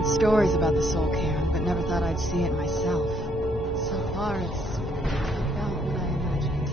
heard stories about the soul cairn, but never thought I'd see it myself. So far, it's about what I imagined.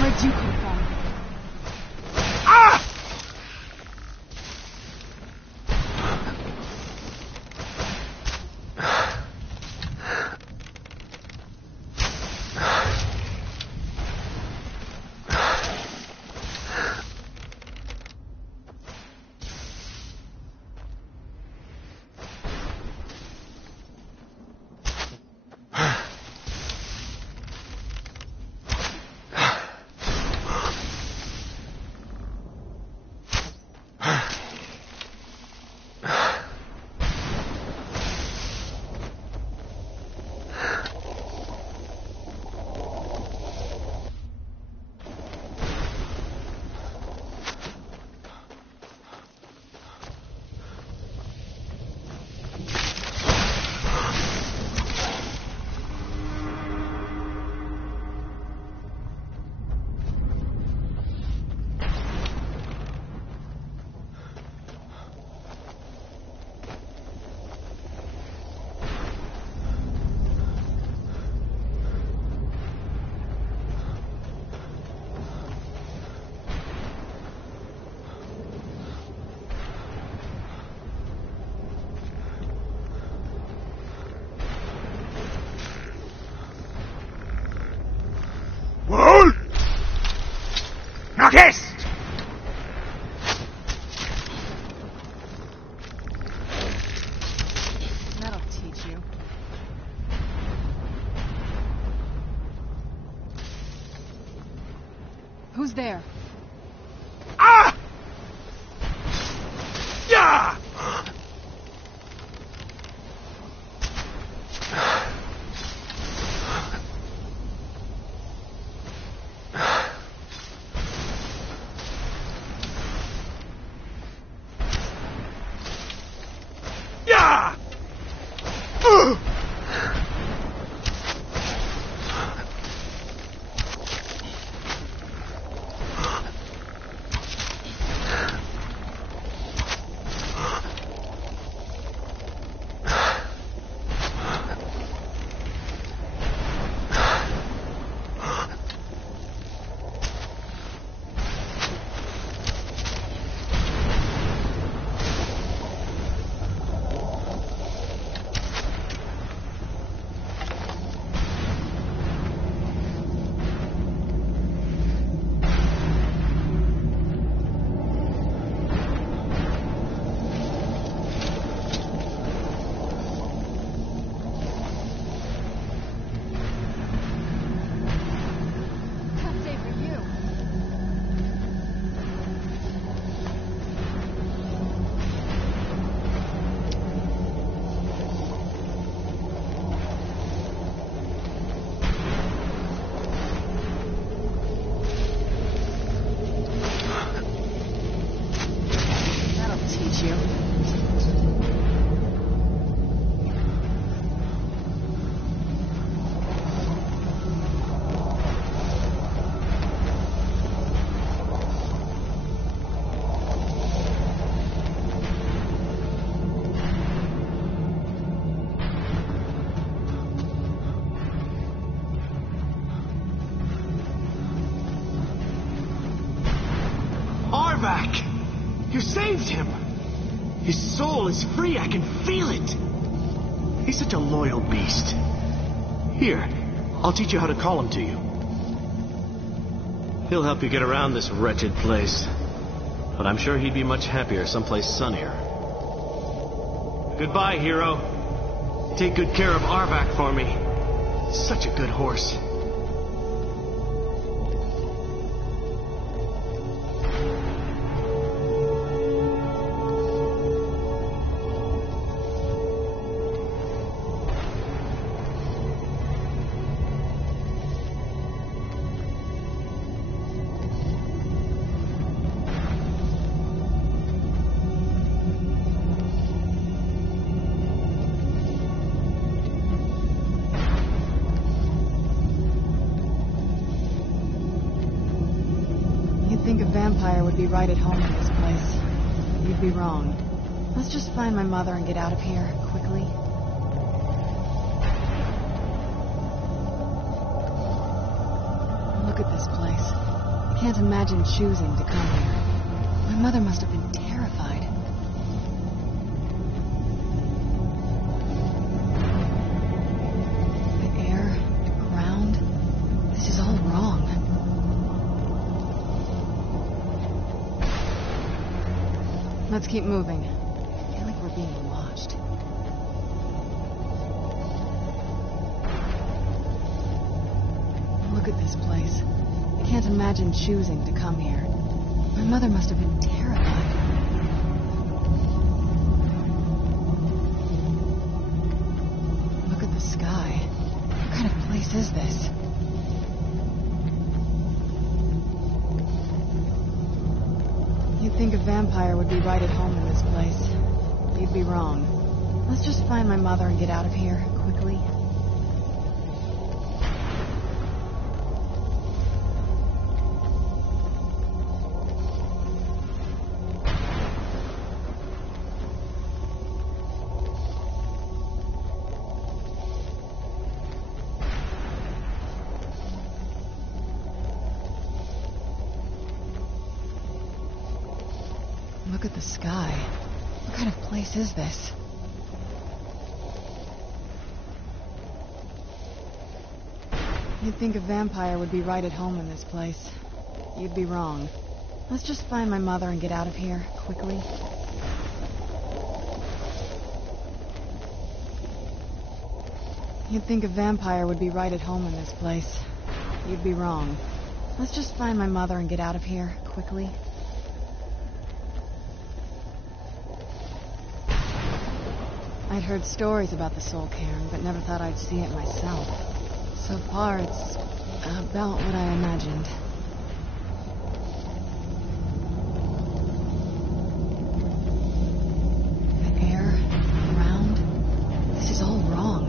Where'd you come from? That'll teach you. Who's there? Yeah! You saved him! His soul is free, I can feel it! He's such a loyal beast. Here, I'll teach you how to call him to you. He'll help you get around this wretched place. But I'm sure he'd be much happier someplace sunnier. Goodbye, hero. Take good care of Arvak for me. Such a good horse. Think a vampire would be right at home in this place. You'd be wrong. Let's just find my mother and get out of here, quickly. Look at this place. I can't imagine choosing to come here. My mother must have been terrified. The air, the ground, this is all wrong. Let's keep moving. I feel like we're being watched. Look at this place. I can't imagine choosing to come here. My mother must have been terrified. Look at the sky. What kind of place is this? You'd think a vampire would be right at home in this place. You'd be wrong. Let's just find my mother and get out of here, quickly. Look at the sky. What kind of place is this? You'd think a vampire would be right at home in this place. You'd be wrong. Let's just find my mother and get out of here, quickly. You'd think a vampire would be right at home in this place. You'd be wrong. Let's just find my mother and get out of here, quickly. I'd heard stories about the Soul Cairn, but never thought I'd see it myself. So far, it's about what I imagined. The air, the ground, this is all wrong.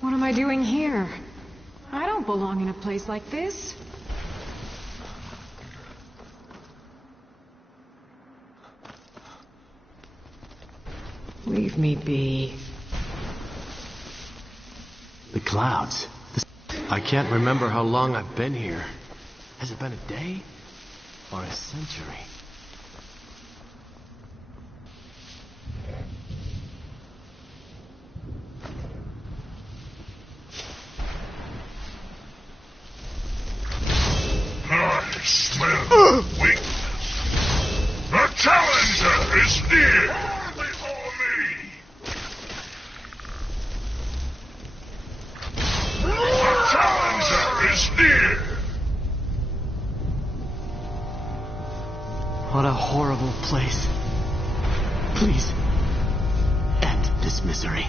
What am I doing here? I don't belong in a place like this. Leave me be. The clouds. I can't remember how long I've been here. Has it been a day? Or a century? I smell weakness. The challenger is near before me. The challenger is near. What a horrible place. Please, end this misery.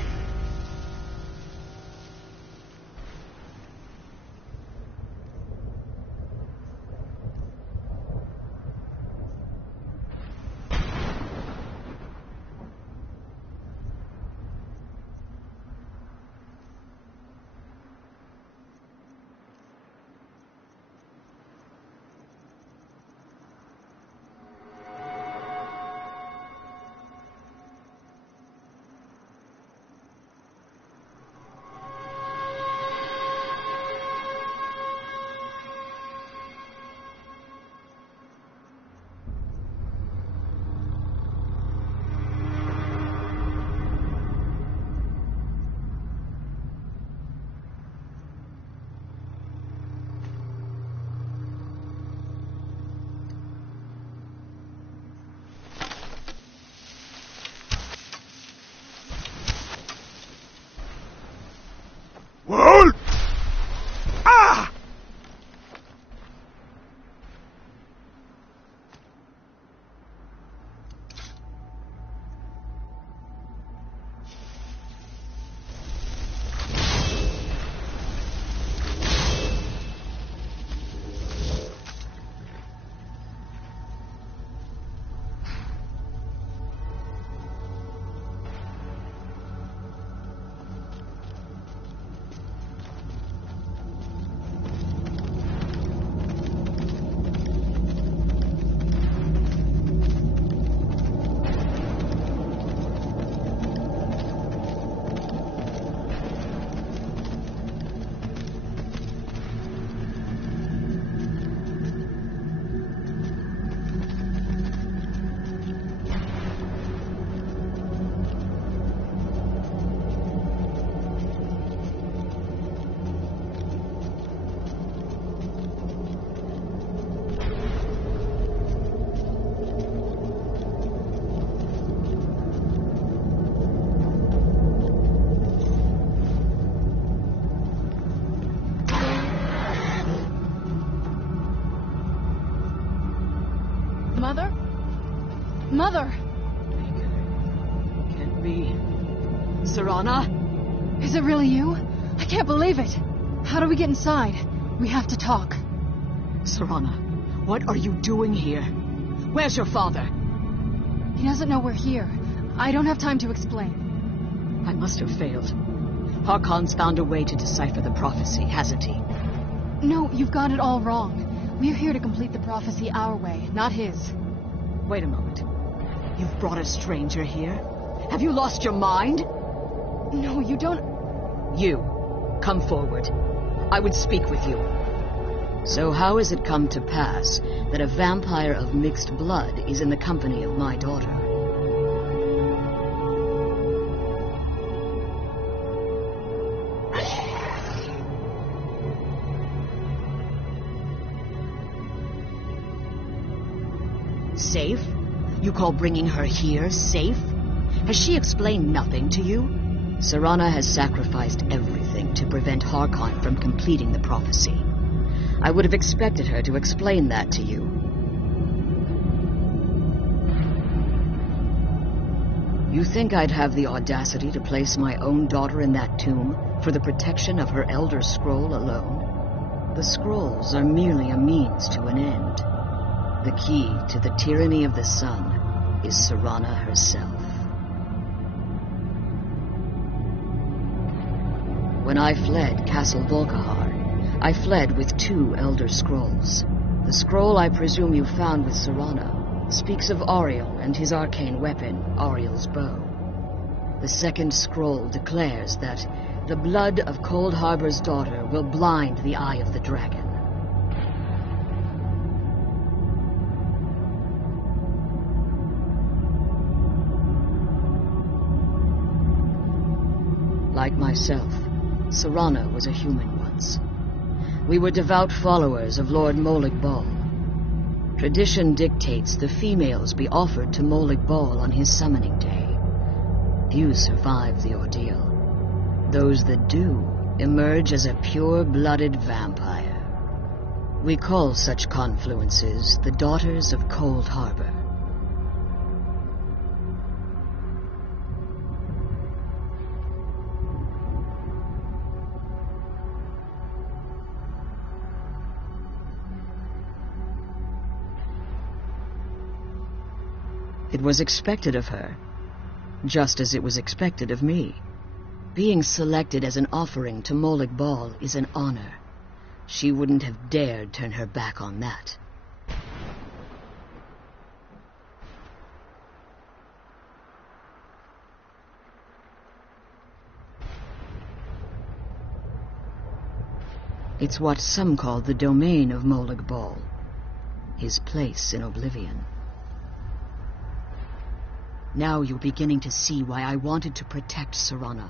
Well? Ah! Mother? Mother! Can't be. Serana? Is it really you? I can't believe it. How do we get inside? We have to talk. Serana, what are you doing here? Where's your father? He doesn't know we're here. I don't have time to explain. I must have failed. Harkon's found a way to decipher the prophecy, hasn't he? No, you've got it all wrong. We're here to complete the prophecy our way, not his. Wait a moment. You've brought a stranger here? Have you lost your mind? No, you don't... You, come forward. I would speak with you. So how has it come to pass that a vampire of mixed blood is in the company of my daughter? Safe? You call bringing her here safe? Has she explained nothing to you? Serana has sacrificed everything to prevent Harkon from completing the prophecy. I would have expected her to explain that to you. You think I'd have the audacity to place my own daughter in that tomb for the protection of her Elder Scroll alone? The scrolls are merely a means to an end. The key to the tyranny of the sun is Serana herself. When I fled Castle Volkahar, I fled with 2 Elder Scrolls. The scroll I presume you found with Serana speaks of Auriel and his arcane weapon, Auriel's bow. The second scroll declares that the blood of Cold Harbor's daughter will blind the eye of the dragon. Like myself, Serana was a human once. We were devout followers of Lord Molig Bal. Tradition dictates the females be offered to Molig Bal on his summoning day. Few survive the ordeal. Those that do emerge as a pure-blooded vampire. We call such confluences the Daughters of Cold Harbor. It was expected of her, just as it was expected of me. Being selected as an offering to Molig Bal is an honor. She wouldn't have dared turn her back on that. It's what some call the domain of Molig Bal, his place in oblivion. Now you're beginning to see why I wanted to protect Serana,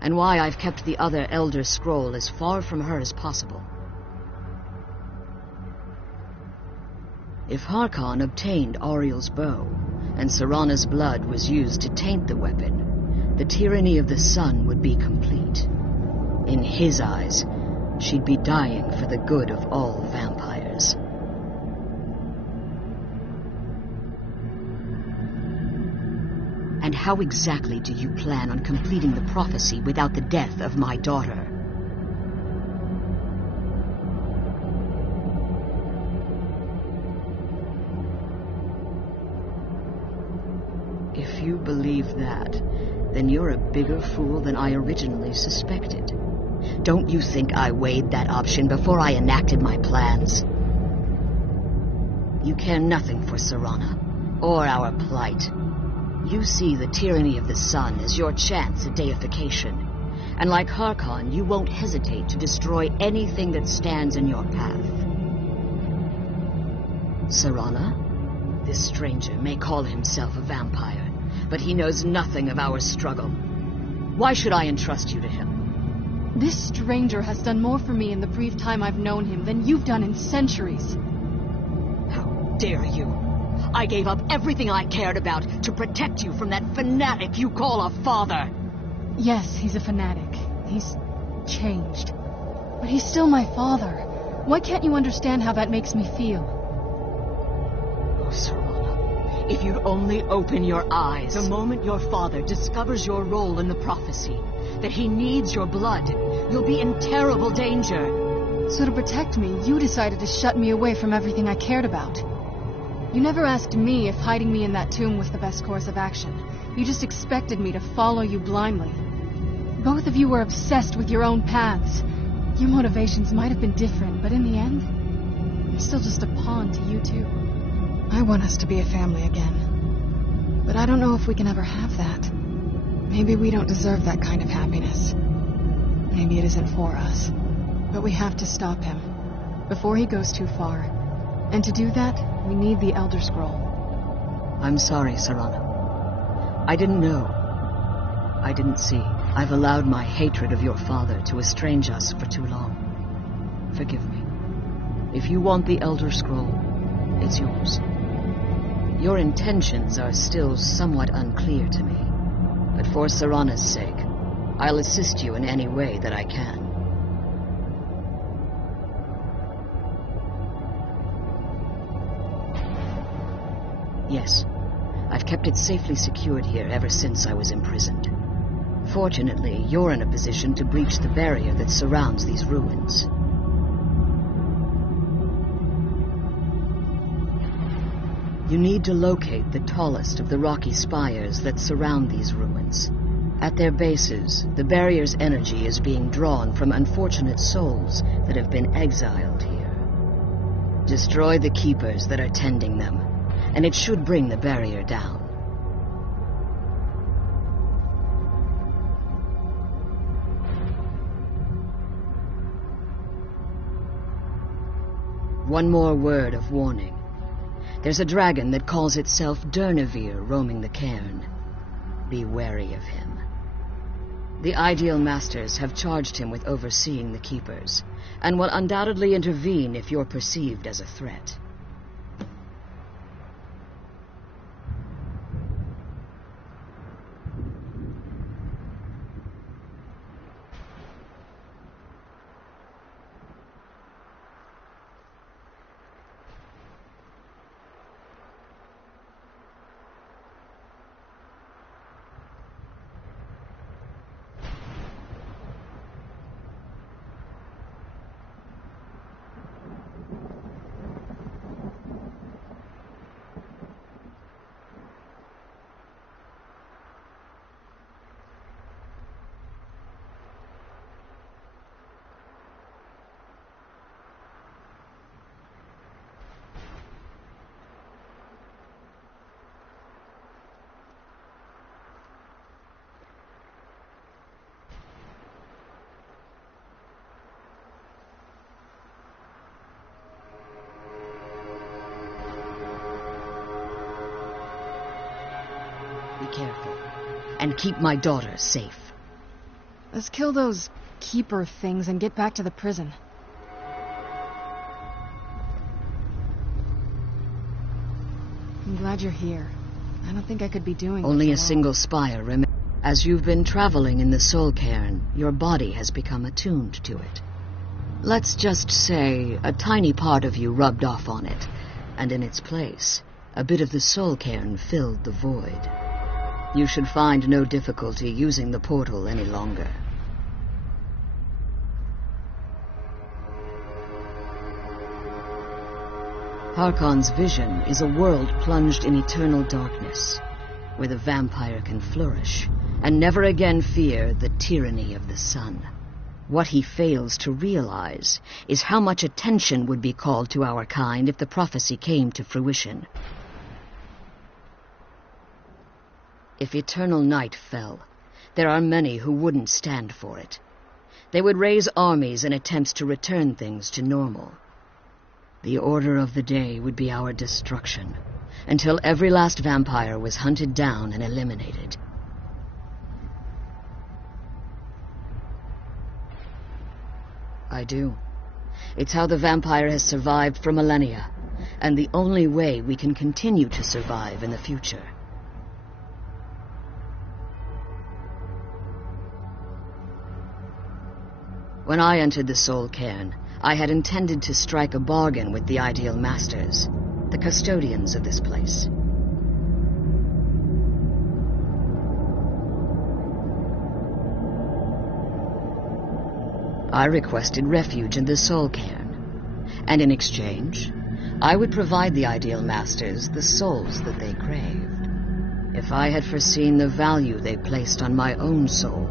and why I've kept the other Elder Scroll as far from her as possible. If Harkon obtained Auriel's bow, and Serana's blood was used to taint the weapon, the tyranny of the sun would be complete. In his eyes, she'd be dying for the good of all vampires. And how exactly do you plan on completing the prophecy without the death of my daughter? If you believe that, then you're a bigger fool than I originally suspected. Don't you think I weighed that option before I enacted my plans? You care nothing for Serana, or our plight. You see the tyranny of the sun as your chance at deification. And like Harkon, you won't hesitate to destroy anything that stands in your path. Serana? This stranger may call himself a vampire, but he knows nothing of our struggle. Why should I entrust you to him? This stranger has done more for me in the brief time I've known him than you've done in centuries. How dare you? I gave up everything I cared about to protect you from that fanatic you call a father. Yes, he's a fanatic. He's changed. But he's still my father. Why can't you understand how that makes me feel? Oh, Serana, if you'd only open your eyes. The moment your father discovers your role in the prophecy, that he needs your blood, you'll be in terrible danger. So to protect me, you decided to shut me away from everything I cared about. You never asked me if hiding me in that tomb was the best course of action. You just expected me to follow you blindly. Both of you were obsessed with your own paths. Your motivations might have been different, but in the end, I'm still just a pawn to you two. I want us to be a family again. But I don't know if we can ever have that. Maybe we don't deserve that kind of happiness. Maybe it isn't for us. But we have to stop him before he goes too far. And to do that, we need the Elder Scroll. I'm sorry, Serana. I didn't know. I didn't see. I've allowed my hatred of your father to estrange us for too long. Forgive me. If you want the Elder Scroll, it's yours. Your intentions are still somewhat unclear to me, but for Serana's sake, I'll assist you in any way that I can. Yes, I've kept it safely secured here ever since I was imprisoned. Fortunately, you're in a position to breach the barrier that surrounds these ruins. You need to locate the tallest of the rocky spires that surround these ruins. At their bases, the barrier's energy is being drawn from unfortunate souls that have been exiled here. Destroy the keepers that are tending them, and it should bring the barrier down. One more word of warning. There's a dragon that calls itself Durnevere roaming the cairn. Be wary of him. The Ideal Masters have charged him with overseeing the Keepers, and will undoubtedly intervene if you're perceived as a threat. Be careful, and keep my daughter safe. Let's kill those keeper things and get back to the prison. I'm glad you're here. I don't think I could be doing Only a this alone. single spire remains. As you've been traveling in the soul cairn, your body has become attuned to it. Let's just say a tiny part of you rubbed off on it, and in its place, a bit of the soul cairn filled the void. You should find no difficulty using the portal any longer. Harkon's vision is a world plunged in eternal darkness, where the vampire can flourish, and never again fear the tyranny of the sun. What he fails to realize is how much attention would be called to our kind if the prophecy came to fruition. If eternal night fell, there are many who wouldn't stand for it. They would raise armies in attempts to return things to normal. The order of the day would be our destruction, until every last vampire was hunted down and eliminated. I do. It's how the vampire has survived for millennia, and the only way we can continue to survive in the future. When I entered the Soul Cairn, I had intended to strike a bargain with the Ideal Masters, the custodians of this place. I requested refuge in the Soul Cairn, and in exchange, I would provide the Ideal Masters the souls that they craved. If I had foreseen the value they placed on my own soul,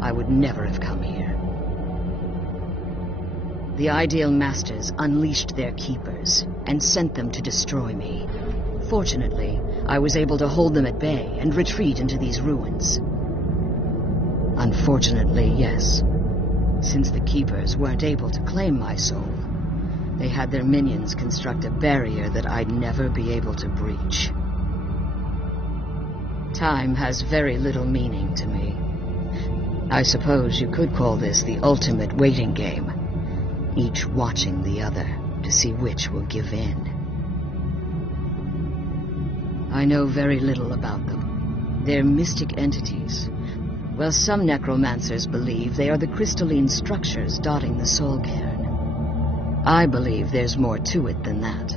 I would never have come here. The Ideal Masters unleashed their keepers and sent them to destroy me. Fortunately, I was able to hold them at bay and retreat into these ruins. Unfortunately, yes. Since the keepers weren't able to claim my soul, they had their minions construct a barrier that I'd never be able to breach. Time has very little meaning to me. I suppose you could call this the ultimate waiting game, each watching the other to see which will give in. I know very little about them. They're mystic entities. Well, some necromancers believe they are the crystalline structures dotting the Soul Cairn. I believe there's more to it than that.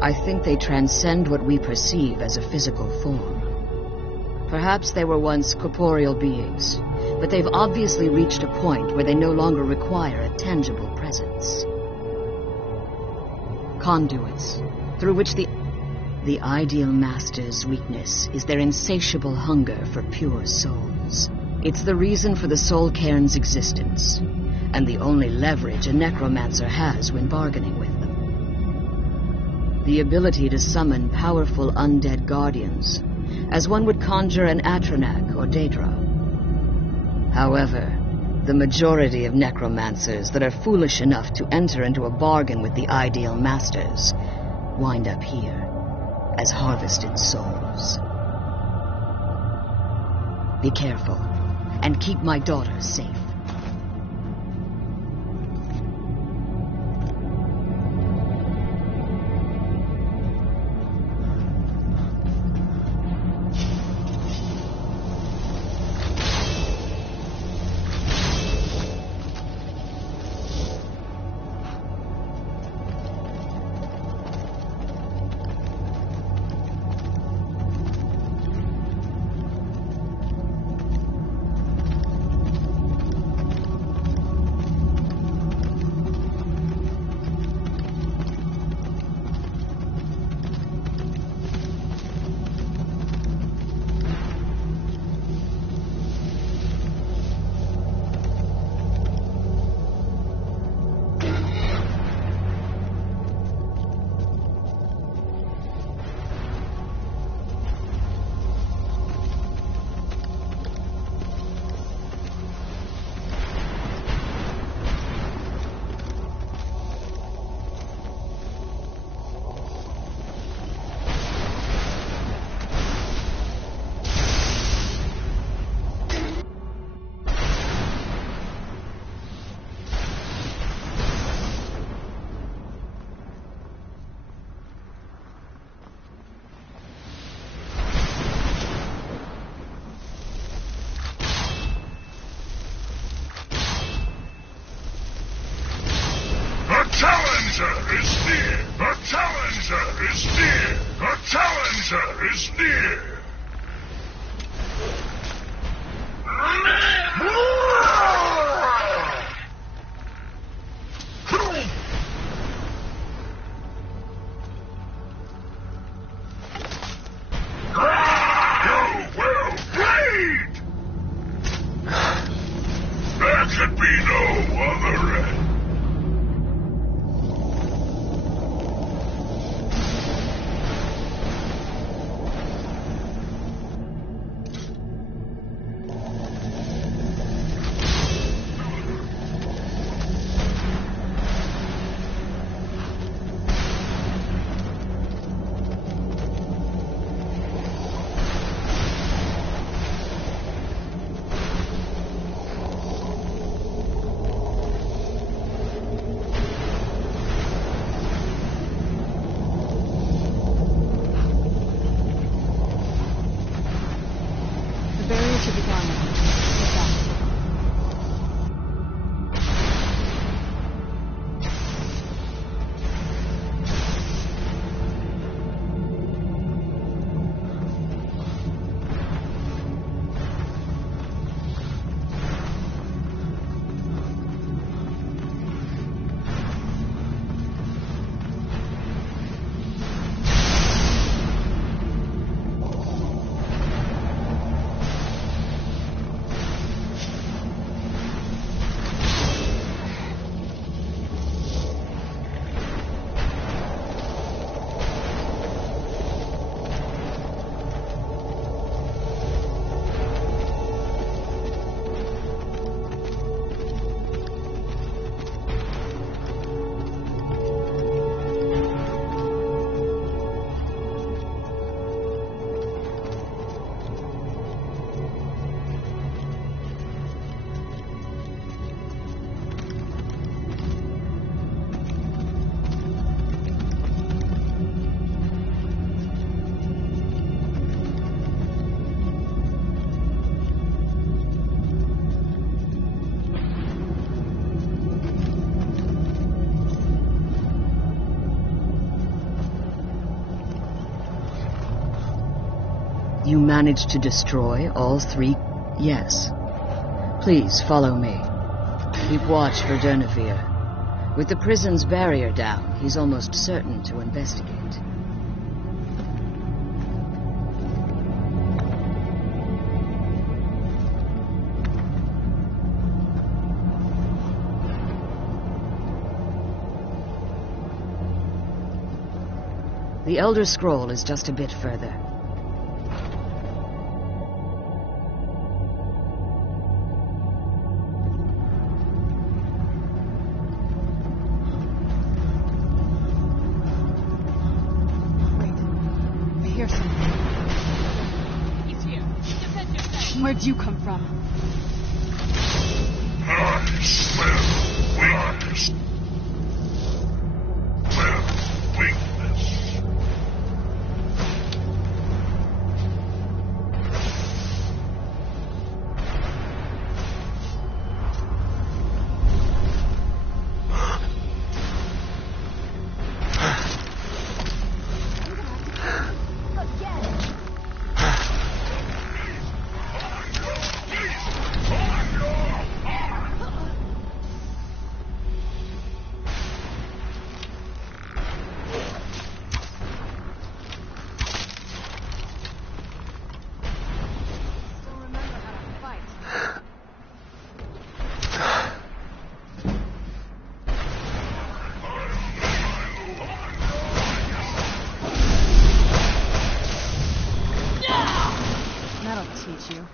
I think they transcend what we perceive as a physical form. Perhaps they were once corporeal beings, but they've obviously reached a point where they no longer require a tangible presence. Conduits, through which the ideal master's weakness is their insatiable hunger for pure souls. It's the reason for the soul cairn's existence, and the only leverage a necromancer has when bargaining with them. The ability to summon powerful undead guardians, as one would conjure an Atronak or Daedra. However, the majority of necromancers that are foolish enough to enter into a bargain with the ideal masters wind up here as harvested souls. Be careful, and keep my daughter safe. Is near! You will bleed! There could be no other end. You managed to destroy all three? Yes. Please follow me. Keep watch for Durnevere. With the prison's barrier down, he's almost certain to investigate. The Elder Scroll is just a bit further. Where'd you come from? I smell weakness. Smell weakness. You.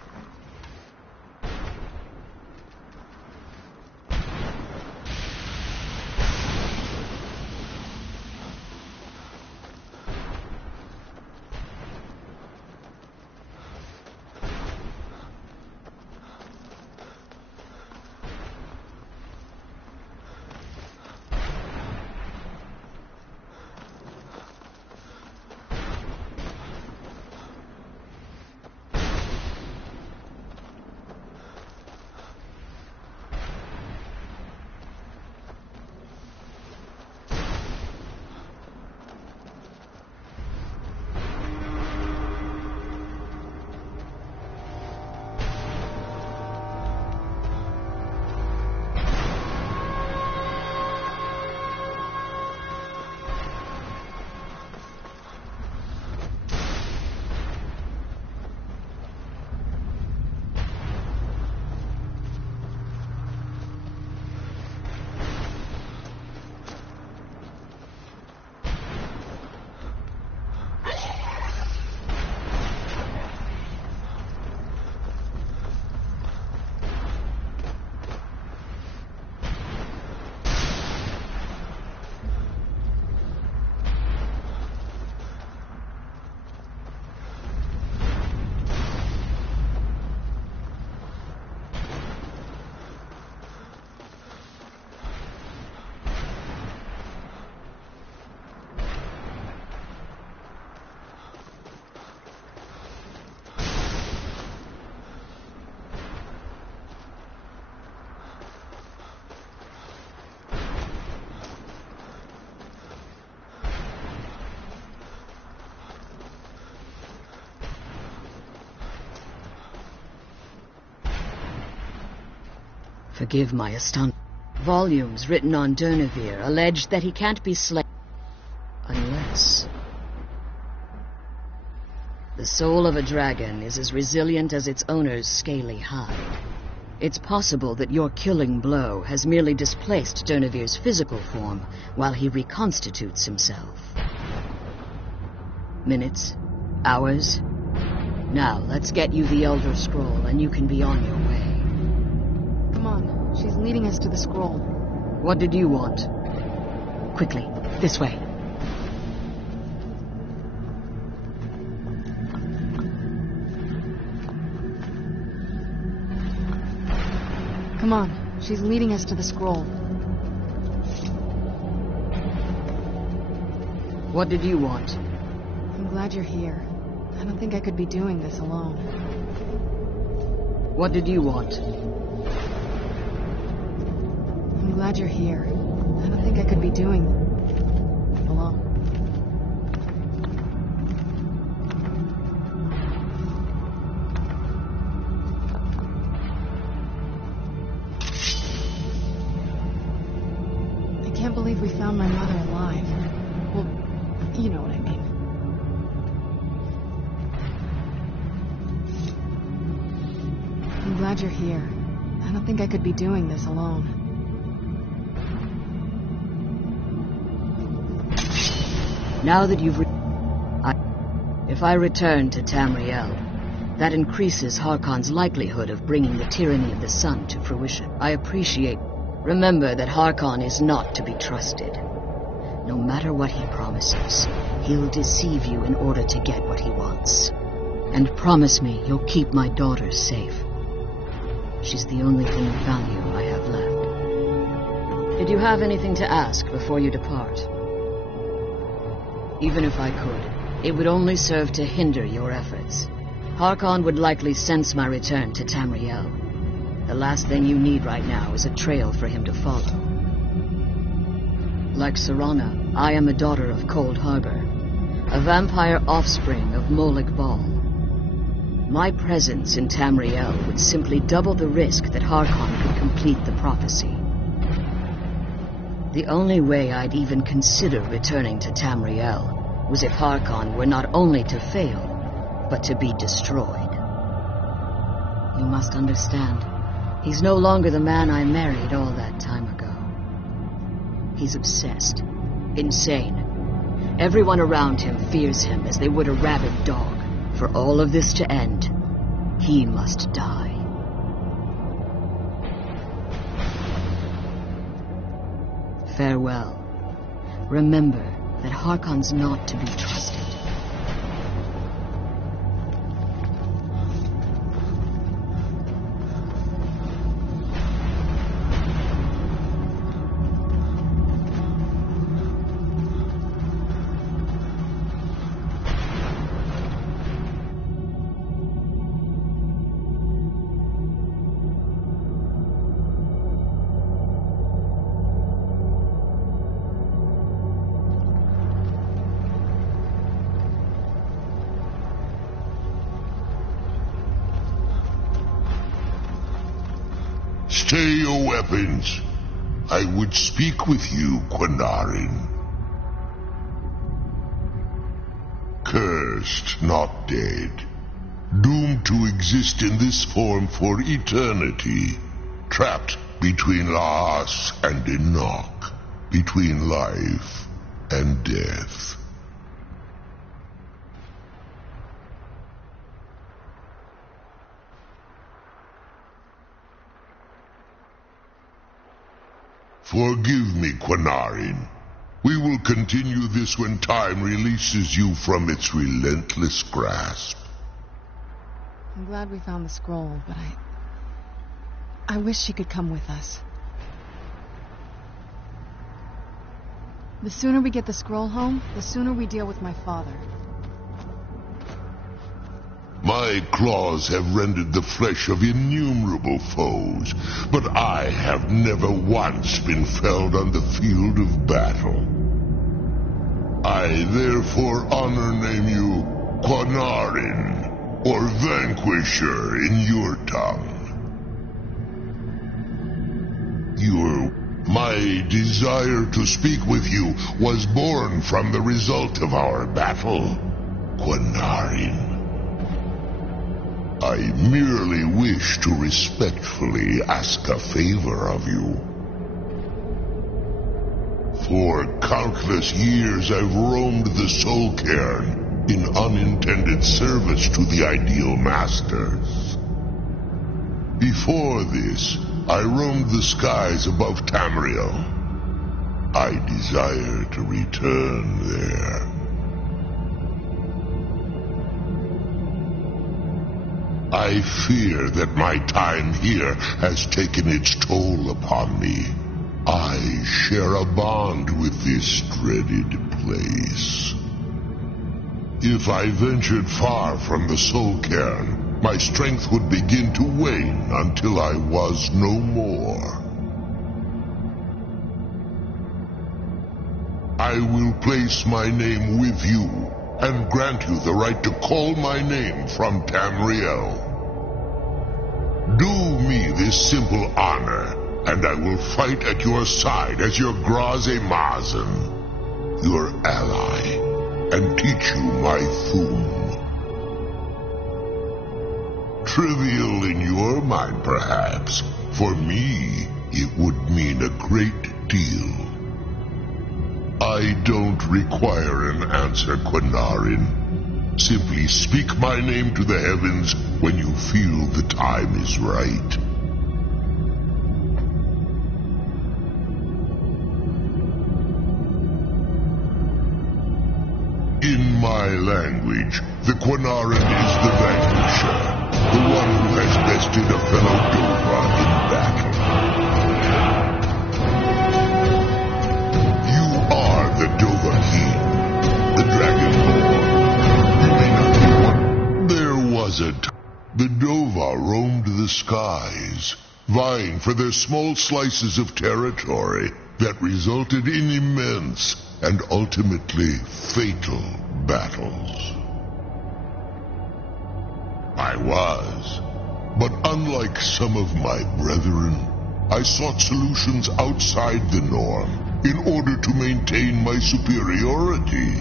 Forgive my astonishment. Volumes written on Durnevere allege that he can't be slain unless... The soul of a dragon is as resilient as its owner's scaly hide. It's possible that your killing blow has merely displaced Durnevere's physical form while he reconstitutes himself. Minutes? Hours? Now, let's get you the Elder Scroll and you can be on your way. Come on, she's leading us to the scroll. What did you want? Quickly, this way. Come on, she's leading us to the scroll. What did you want? I'm glad you're here. I don't think I could be doing this alone. What did you want? I'm glad you're here. I don't think I could be doing alone. can't believe we found my mother alive. Well, you know what I mean. I'm glad you're here. I don't think I could be doing this alone. Now that you've if I return to Tamriel, that increases Harkon's likelihood of bringing the tyranny of the sun to fruition. I appreciate. Remember that Harkon is not to be trusted. No matter what he promises, he'll deceive you in order to get what he wants. And promise me you'll keep my daughter safe. She's the only thing of value I have left. Did you have anything to ask before you depart? Even if I could, it would only serve to hinder your efforts. Harkon would likely sense my return to Tamriel. The last thing you need right now is a trail for him to follow. Like Serana, I am a daughter of Cold Harbor, a vampire offspring of Molag Bal. My presence in Tamriel would simply double the risk that Harkon could complete the prophecy. The only way I'd even consider returning to Tamriel was if Harkon were not only to fail, but to be destroyed. You must understand, he's no longer the man I married all that time ago. He's obsessed, insane. Everyone around him fears him as they would a rabid dog. For all of this to end, he must die. Farewell. Remember that Harkon's not to be trusted. Stay your weapons. I would speak with you, Quinarin. Cursed, not dead. Doomed to exist in this form for eternity. Trapped between Laas and Enoch. Between life and death. Forgive me, Quinarin. We will continue this when time releases you from its relentless grasp. I'm glad we found the scroll, but I wish she could come with us. The sooner we get the scroll home, the sooner we deal with my father. My claws have rendered the flesh of innumerable foes, but I have never once been felled on the field of battle. I therefore honor name you Quinarin, or Vanquisher in your tongue. My desire to speak with you was born from the result of our battle, Quinarin. I merely wish to respectfully ask a favor of you. For countless years I've roamed the Soul Cairn in unintended service to the Ideal Masters. Before this, I roamed the skies above Tamriel. I desire to return there. I fear that my time here has taken its toll upon me. I share a bond with this dreaded place. If I ventured far from the Soul Cairn, my strength would begin to wane until I was no more. I will place my name with you and grant you the right to call my name from Tamriel. Do me this simple honor, and I will fight at your side as your Graze Mazen, your ally, and teach you my Thum. Trivial in your mind, perhaps. For me, it would mean a great deal. I don't require an answer, Quinarin. Simply speak my name to the heavens when you feel the time is right. In my language, the Quinarin is the vanquisher. The one who has bested a fellow Dova in battle. You are the Dova King, the Dragonborn. You may not be one. There was a time the Dova roamed the skies, vying for their small slices of territory that resulted in immense and ultimately fatal battles. I was. But unlike some of my brethren, I sought solutions outside the norm in order to maintain my superiority.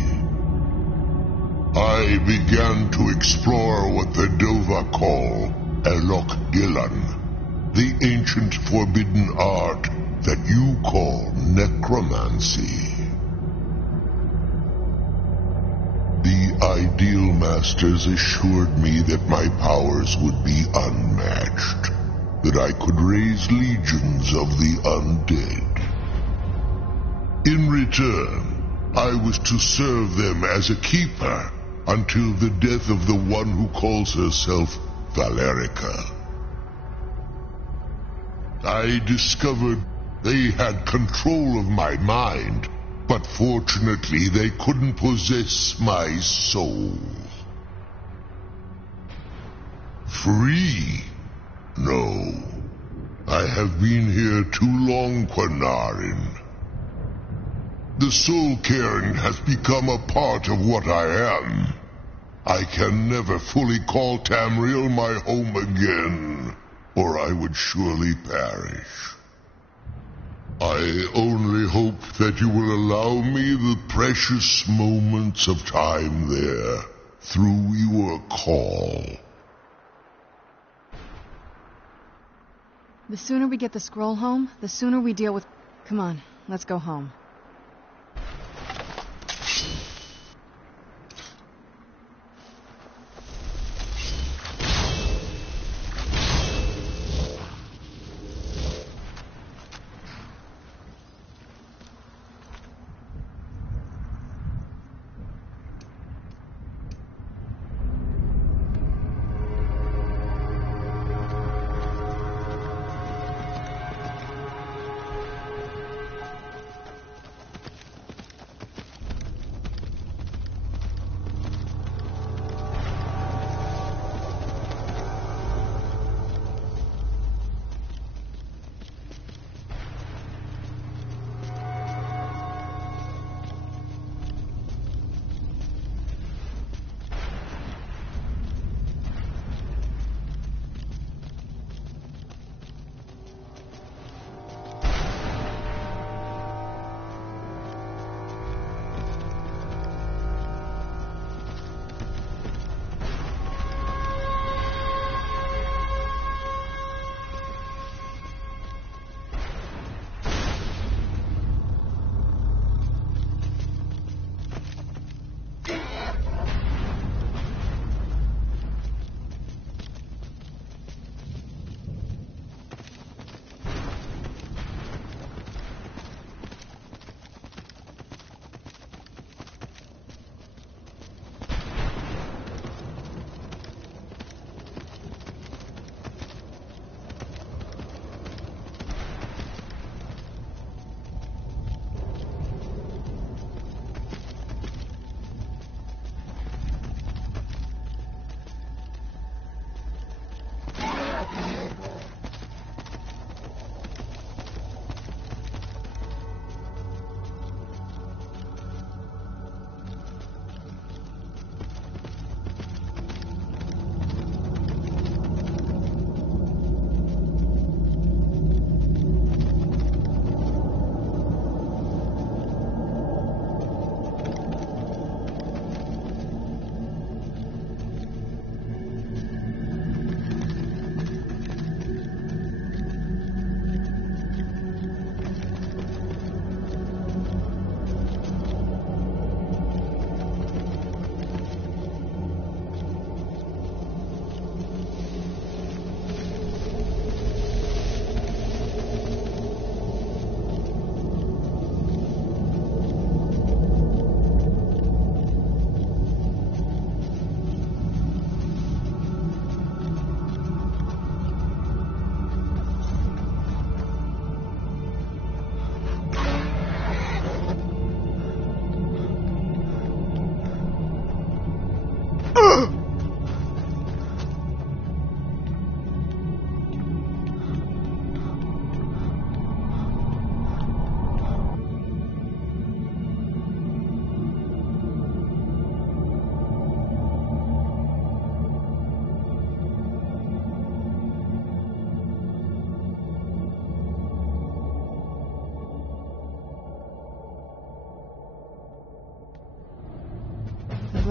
I began to explore what the Dova call Elok Gillan, the ancient forbidden art that you call necromancy. The Ideal Masters assured me that my powers would be unmatched, that I could raise legions of the undead. In return, I was to serve them as a keeper until the death of the one who calls herself Valerica. I discovered they had control of my mind, but fortunately they couldn't possess my soul. Free? No. I have been here too long, Quinarin. The soul cairn has become a part of what I am. I can never fully call Tamriel my home again, or I would surely perish. I only hope that you will allow me the precious moments of time there, through your call. The sooner we get the scroll home, the sooner we deal with... Come on, let's go home.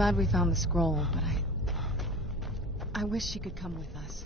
glad we found the scroll, but I wish she could come with us.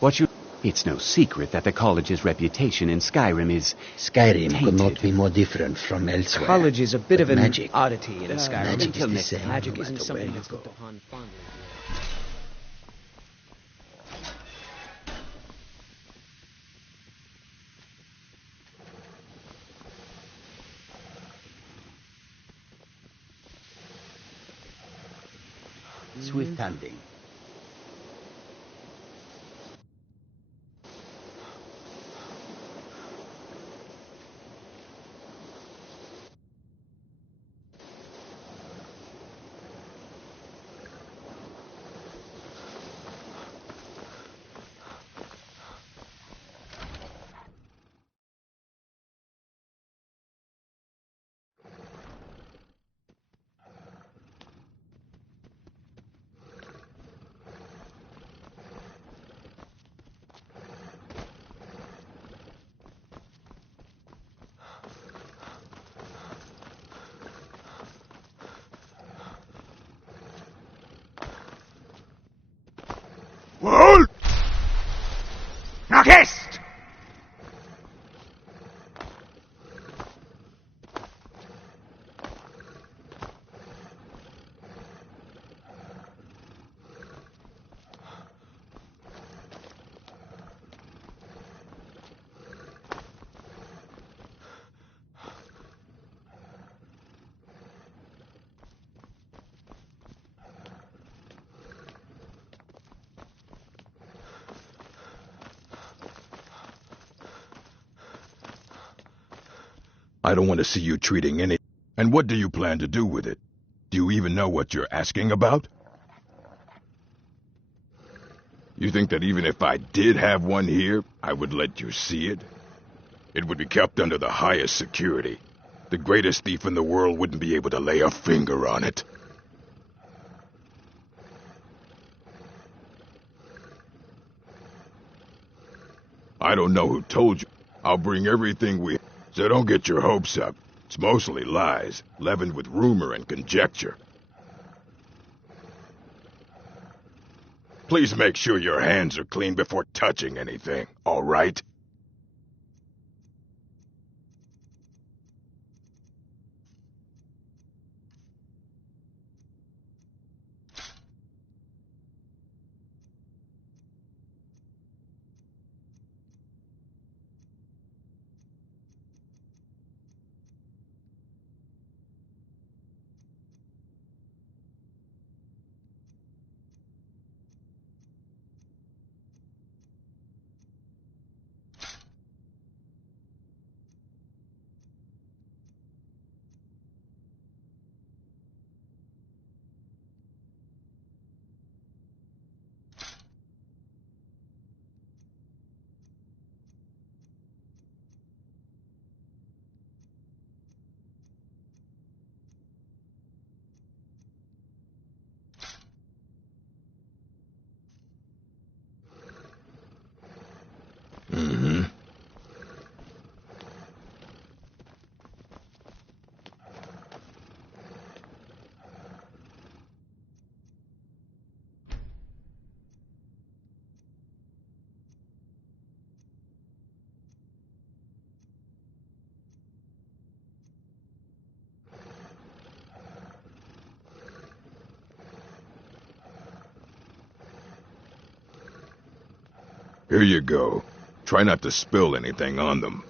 What you... It's no secret that the college's reputation in Skyrim is... Skyrim could not tainted. be more different from elsewhere. College is a bit But of an magic. oddity in Skyrim. Magic is the same Magic no isn't matter something where you that's go. looked upon fondly. Swift hunting. Wohl! Nach Est! I don't want to see you treating any... And what do you plan to do with it? Do you even know what you're asking about? You think that even if I did have one here, I would let you see it? It would be kept under the highest security. The greatest thief in the world wouldn't be able to lay a finger on it. I don't know who told you. I'll bring everything we... So don't get your hopes up. It's mostly lies, leavened with rumor and conjecture. Please make sure your hands are clean before touching anything, all right? Mm-hmm. Here you go. Try not to spill anything on them.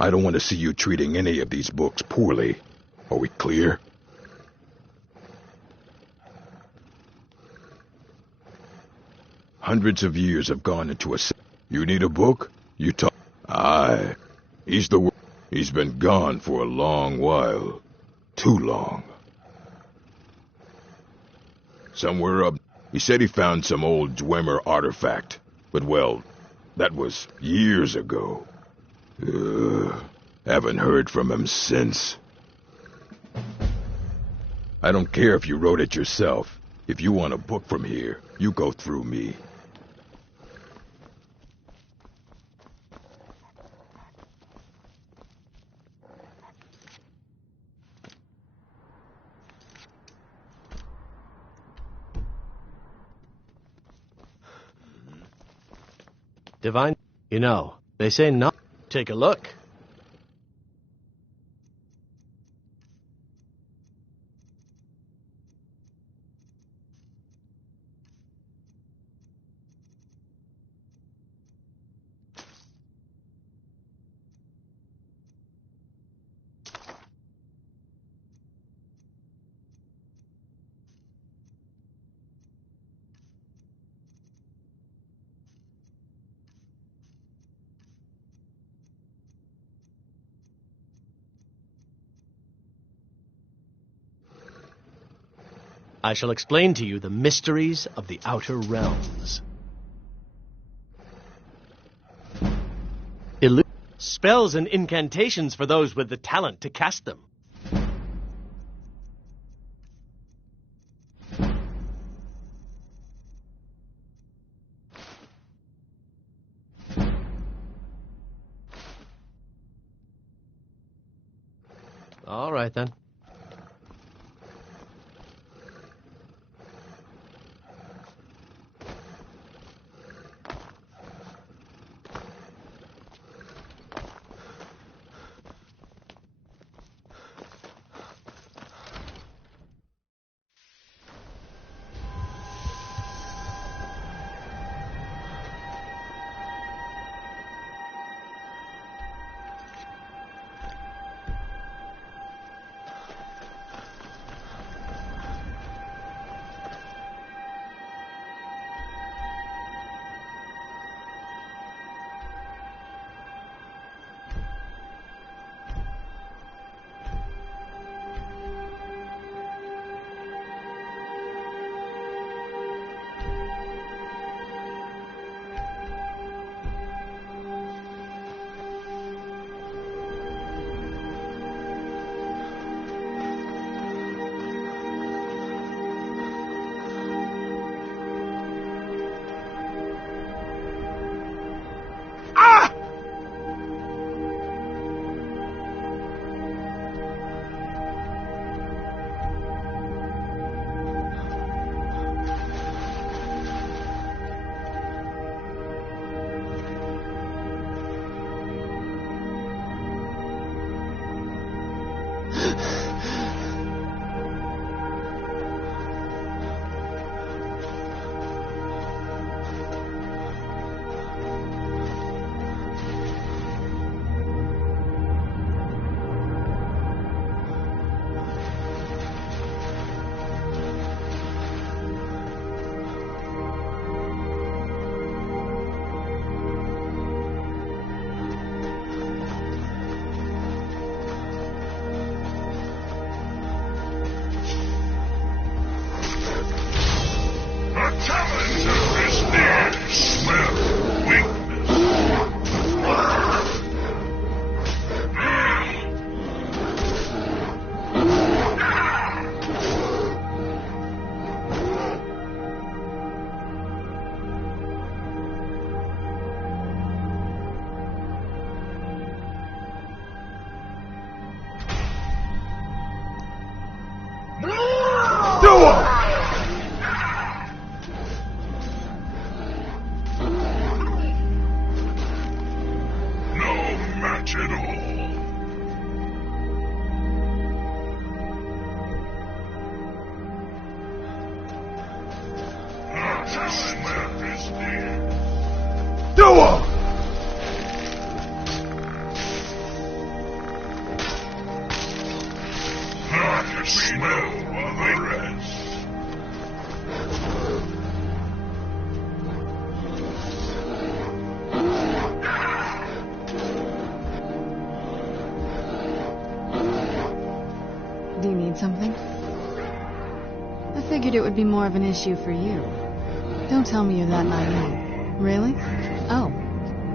I don't want to see you treating any of these books poorly. Are we clear? Hundreds of years have gone into a... You need a book? You talk... Aye. He's been gone for a long while. Too long. Somewhere up... He said he found some old Dwemer artifact. But, well, that was years ago. Haven't heard from him since. I don't care if you wrote it yourself. If you want a book from here, you go through me. Divine, you know, they say not. Take a look. I shall explain to you the mysteries of the Outer Realms. Spells and incantations for those with the talent to cast them. All right, then. Do you need something? I figured it would be more of an issue for you. Don't tell me you're that naive. Really? Oh,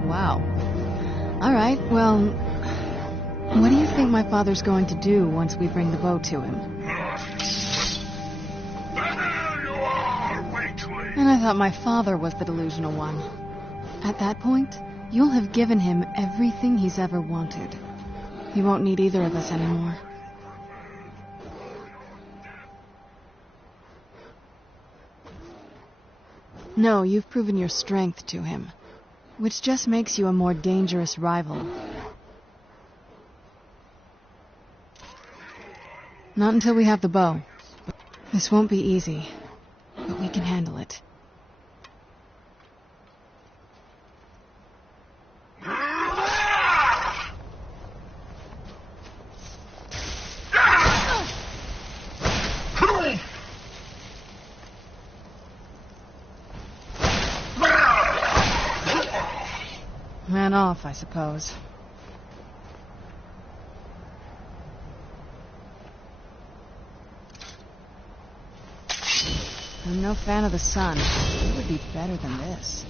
wow. All right, well, what do you think my father's going to do once we bring the boat to him? And I thought my father was the delusional one. At that point, you'll have given him everything he's ever wanted. He won't need either of us anymore. No, you've proven your strength to him. Which just makes you a more dangerous rival. Not until we have the bow. This won't be easy, but we can handle it. Ran off, I suppose. I'm no fan of the sun. It would be better than this.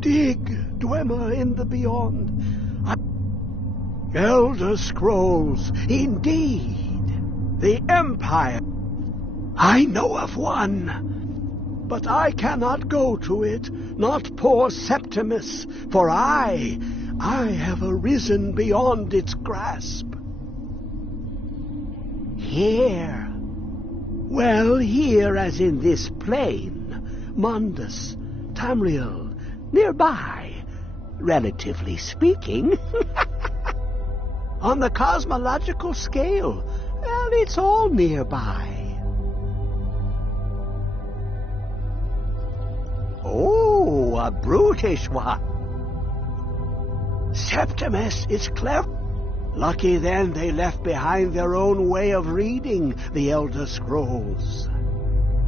Dig, dweller in the beyond. Elder Scrolls, indeed. The Empire. I know of one, but I cannot go to it, not poor Septimus, for I have arisen beyond its grasp. Here. Well, here as in this plain, Mundus, Tamriel, nearby, relatively speaking. On the cosmological scale, well, it's all nearby. Oh, a brutish one. Septimus is clever. Lucky then they left behind their own way of reading the Elder Scrolls.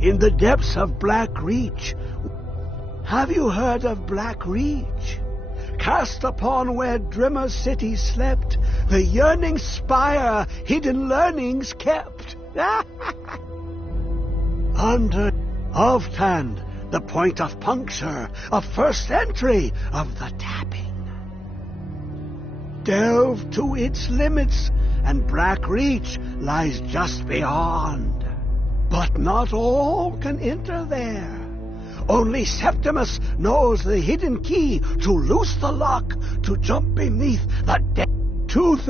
In the depths of Black Reach. Have you heard of Black Reach? Cast upon where Drimmer City slept, the yearning spire hidden learnings kept. Under Ovtand, the point of puncture, of first entry of the tapping. Delve to its limits, and Black Reach lies just beyond. But not all can enter there. Only Septimus knows the hidden key to loose the lock, to jump beneath the tooth,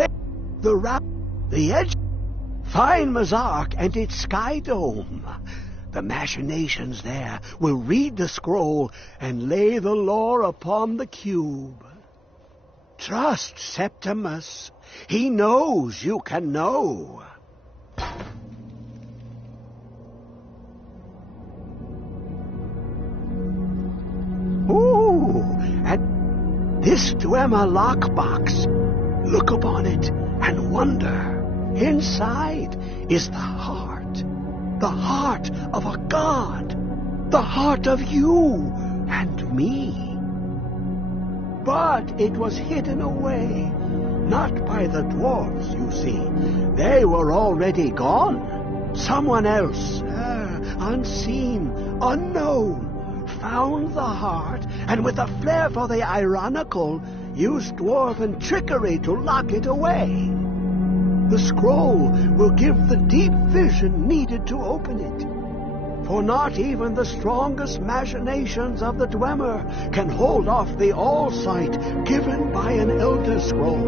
the wrap, the edge. Find Mazark and its sky dome. The machinations there will read the scroll and lay the lore upon the cube. Trust Septimus. He knows you can know. Ooh, and this Dwemer lockbox. Look upon it and wonder. Inside is the heart of a god, the heart of you and me. But it was hidden away, not by the dwarves, you see. They were already gone. Someone else, unseen, unknown, found the heart, and with a flair for the ironical, used dwarven trickery to lock it away. The scroll will give the deep vision needed to open it. For not even the strongest machinations of the Dwemer can hold off the all-sight given by an Elder Scroll.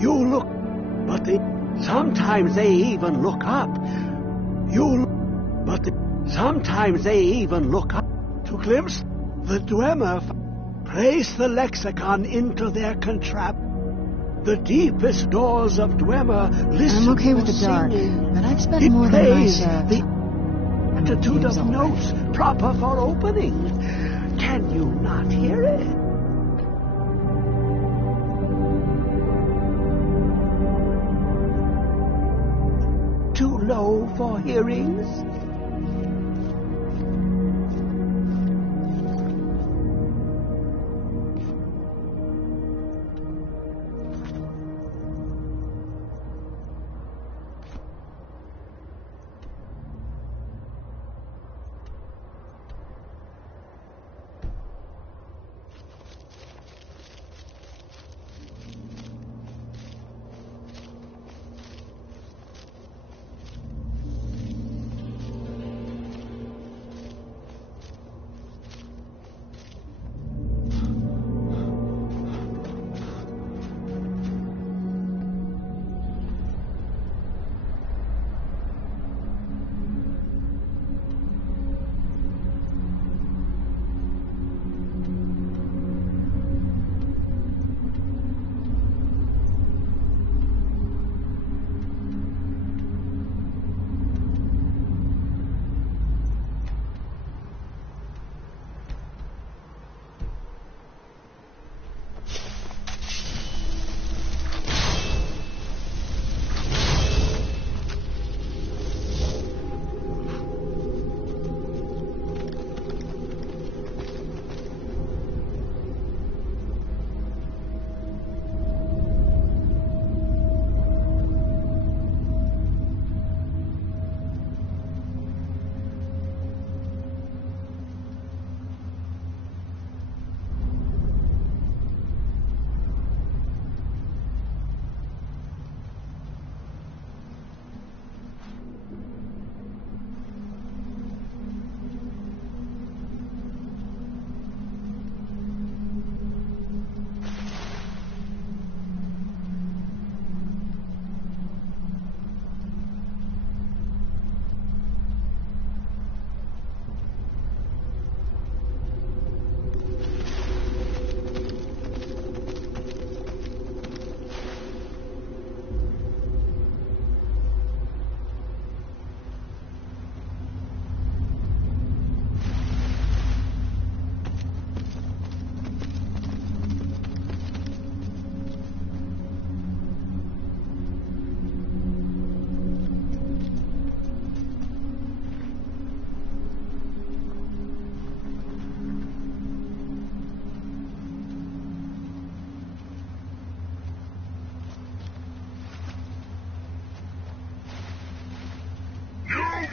You look, but sometimes they even look up. Sometimes they even look up to glimpse the Dwemer. Place the lexicon into their The deepest doors of Dwemer listen. I'm okay with the dark, but I've spent more than my share of the multitude of notes proper for opening. Can you not hear it? Too low for hearings?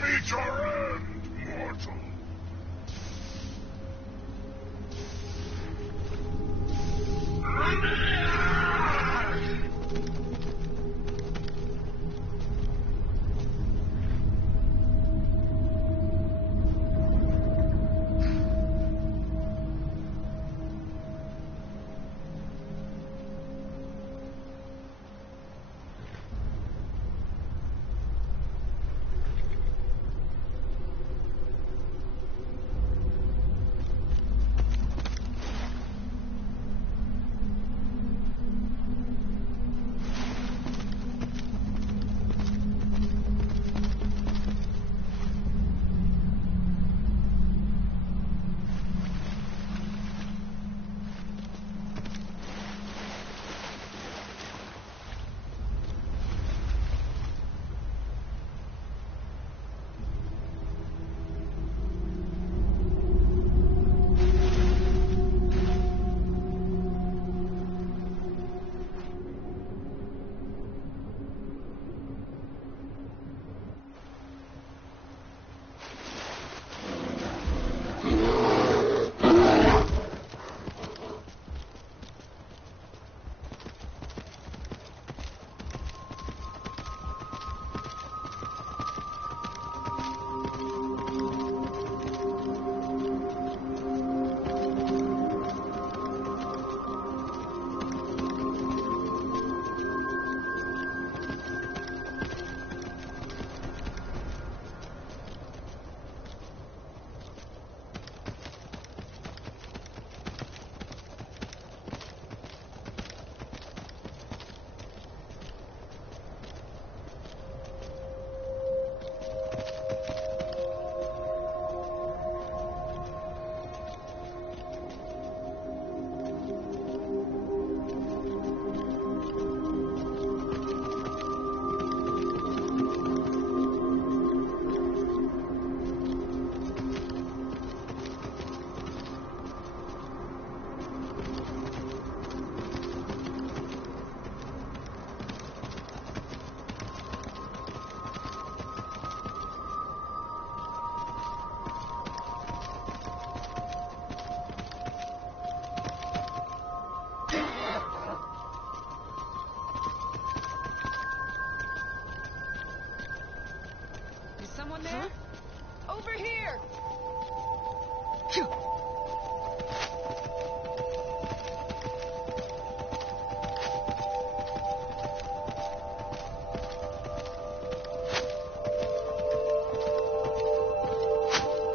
Meet your end, mortal. Someone there? Over here!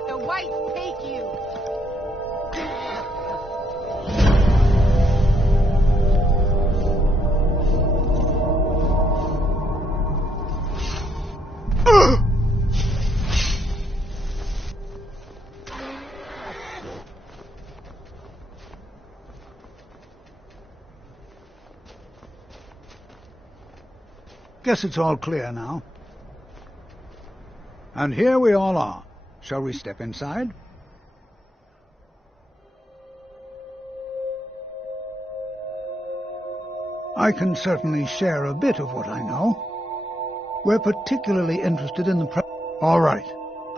The whites take you! Guess it's all clear now. And here we all are. Shall we step inside? I can certainly share a bit of what I know. We're particularly interested in the All right.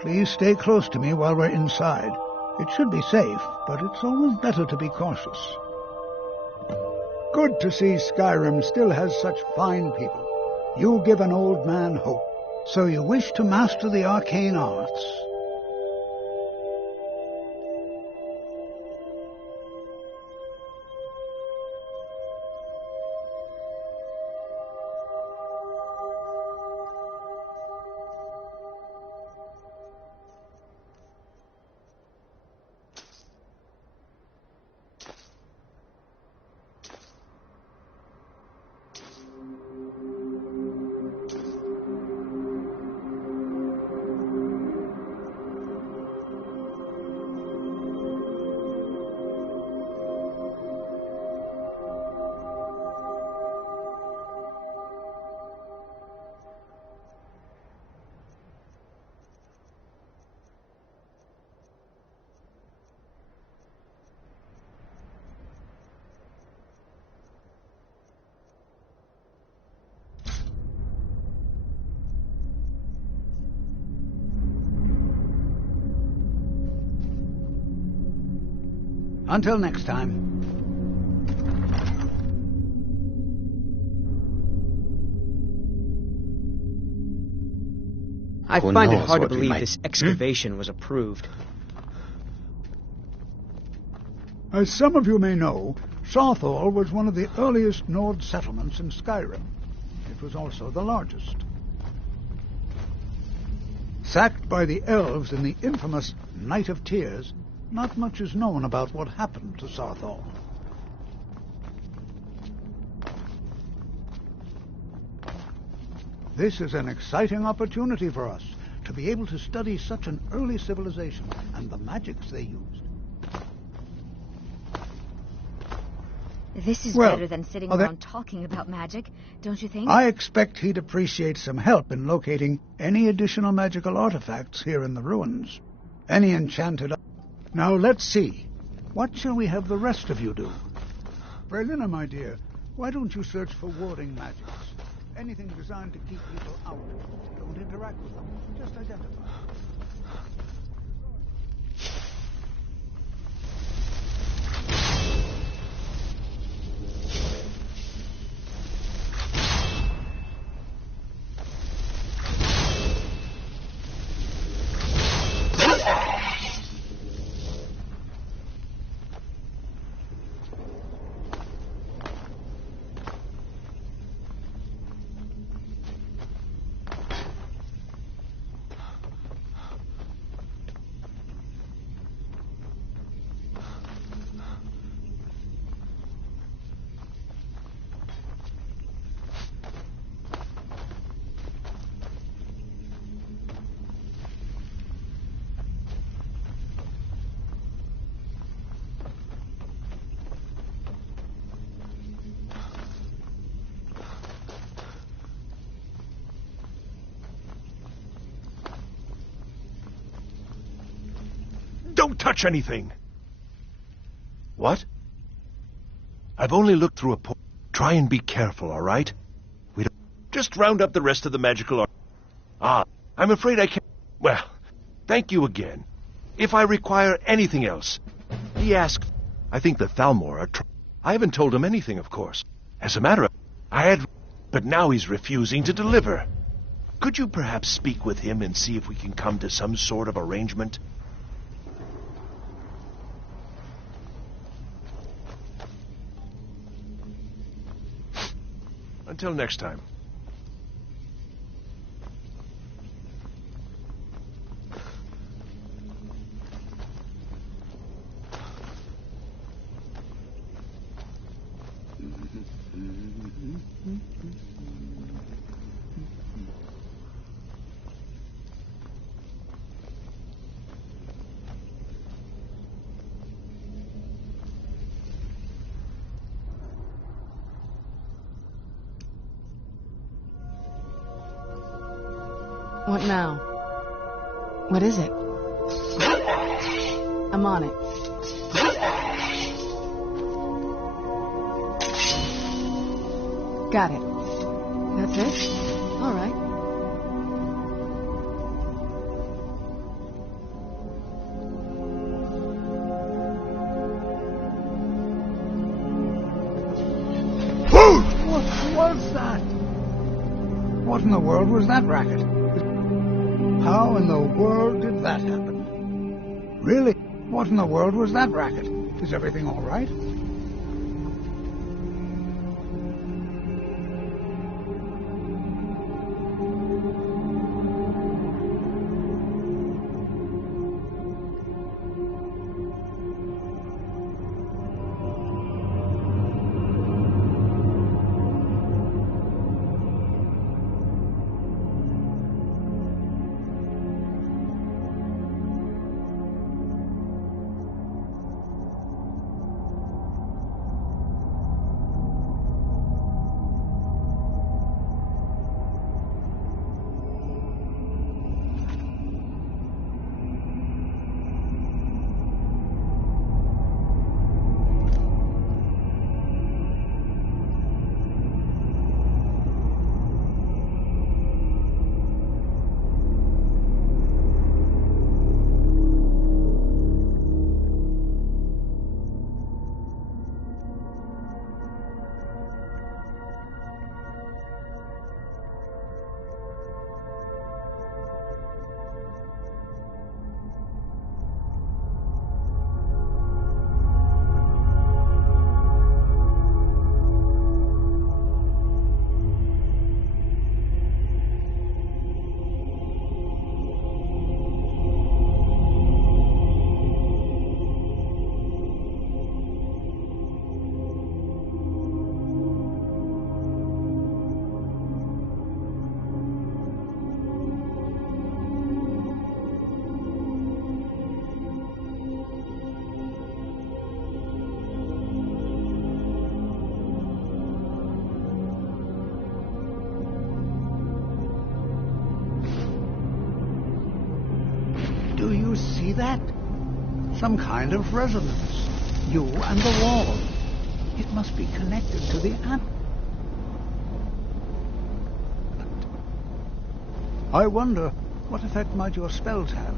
Please stay close to me while we're inside. It should be safe, but it's always better to be cautious. Good to see Skyrim still has such fine people. You give an old man hope. So you wish to master the arcane arts. Until next time. I find it hard to believe this excavation was approved. As some of you may know, Sarthal was one of the earliest Nord settlements in Skyrim. It was also the largest. Sacked by the elves in the infamous Night of Tears, not much is known about what happened to Sarthal. This is an exciting opportunity for us to be able to study such an early civilization and the magics they used. This is better than sitting around talking about magic, don't you think? I expect he'd appreciate some help in locating any additional magical artifacts here in the ruins. Any enchanted... Now, let's see. What shall we have the rest of you do? Berlina, my dear, why don't you search for warding magics? Anything designed to keep people out. Don't interact with them. Just identify. Don't touch anything! What? I've only looked through a portal. Try and be careful, all right? We don't... Just round up the rest of the magical art. Ah, I'm afraid I can't... Well, thank you again. If I require anything else... He asked... I think the Thalmor are... I haven't told him anything, of course. As a matter of... I had... But now he's refusing to deliver. Could you perhaps speak with him and see if we can come to some sort of arrangement? Until next time. What now? What is it? I'm on it. Got it. That's it? All right. What was that? What in the world was that racket? How in the world did that happen? Really? What in the world was that racket? Is everything all right? Do you see that? Some kind of resonance. You and the wall. It must be connected to the app. I wonder, what effect might your spells have?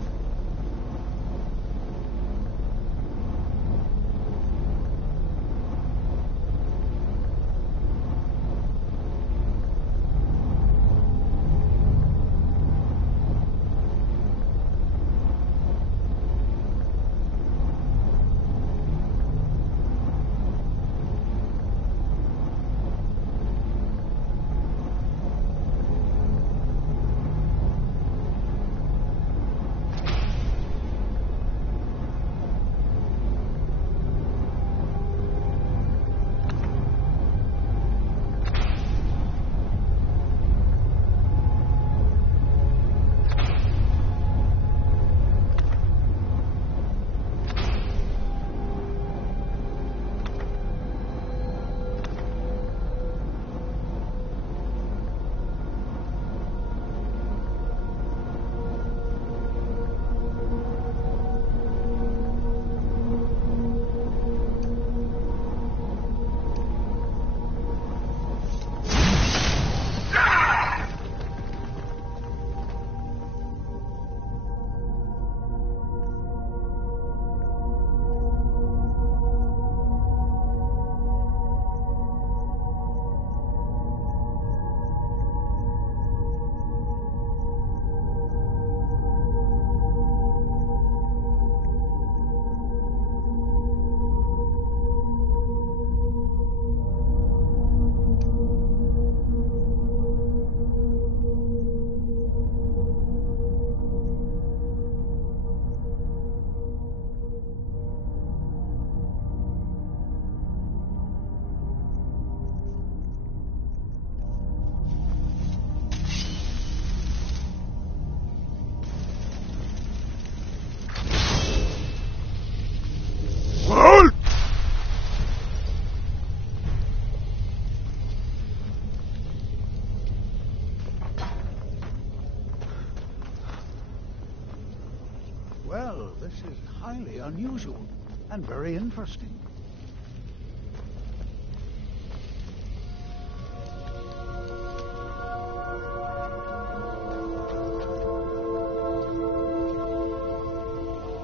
Well, this is highly unusual and very interesting.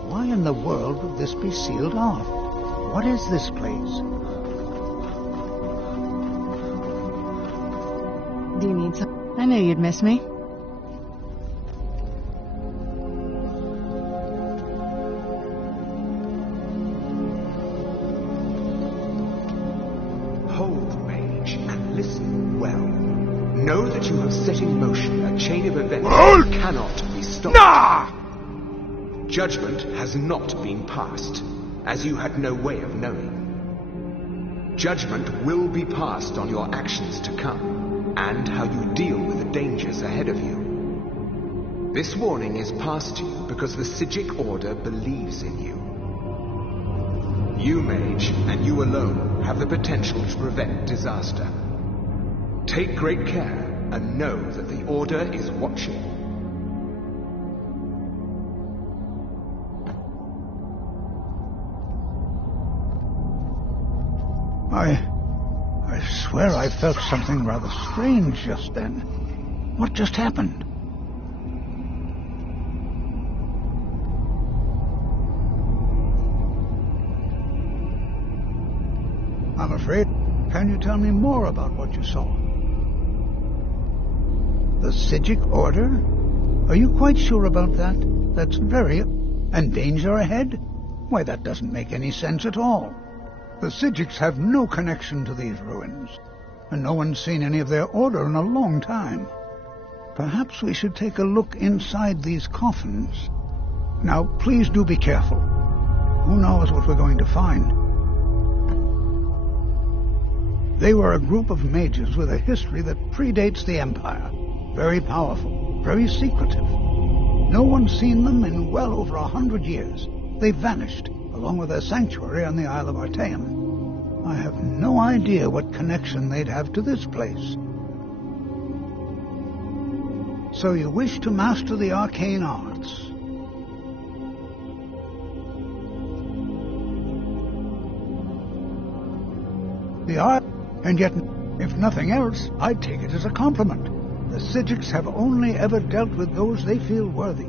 Why in the world would this be sealed off? What is this place? Do you need some? I knew you'd miss me. Hold, mage, and listen well. Know that you have set in motion a chain of events that cannot be stopped. Nah! Judgment has not been passed, as you had no way of knowing. Judgment will be passed on your actions to come, and how you deal with the dangers ahead of you. This warning is passed to you because the Psijic Order believes in you. You, mage, and you alone, have the potential to prevent disaster. Take great care, and know that the Order is watching. I swear I felt something rather strange just then. What just happened? I'm afraid. Can you tell me more about what you saw? The Psijic Order? Are you quite sure about that? That's very... And danger ahead? Why, that doesn't make any sense at all. The Psijics have no connection to these ruins, and no one's seen any of their order in a long time. Perhaps we should take a look inside these coffins. Now, please do be careful. Who knows what we're going to find? They were a group of mages with a history that predates the Empire. Very powerful, very secretive. No one's seen them in well over 100 years. They vanished, along with their sanctuary on the Isle of Artaeum. I have no idea what connection they'd have to this place. So you wish to master the arcane arts? The art, and yet, if nothing else, I'd take it as a compliment. The Psijics have only ever dealt with those they feel worthy.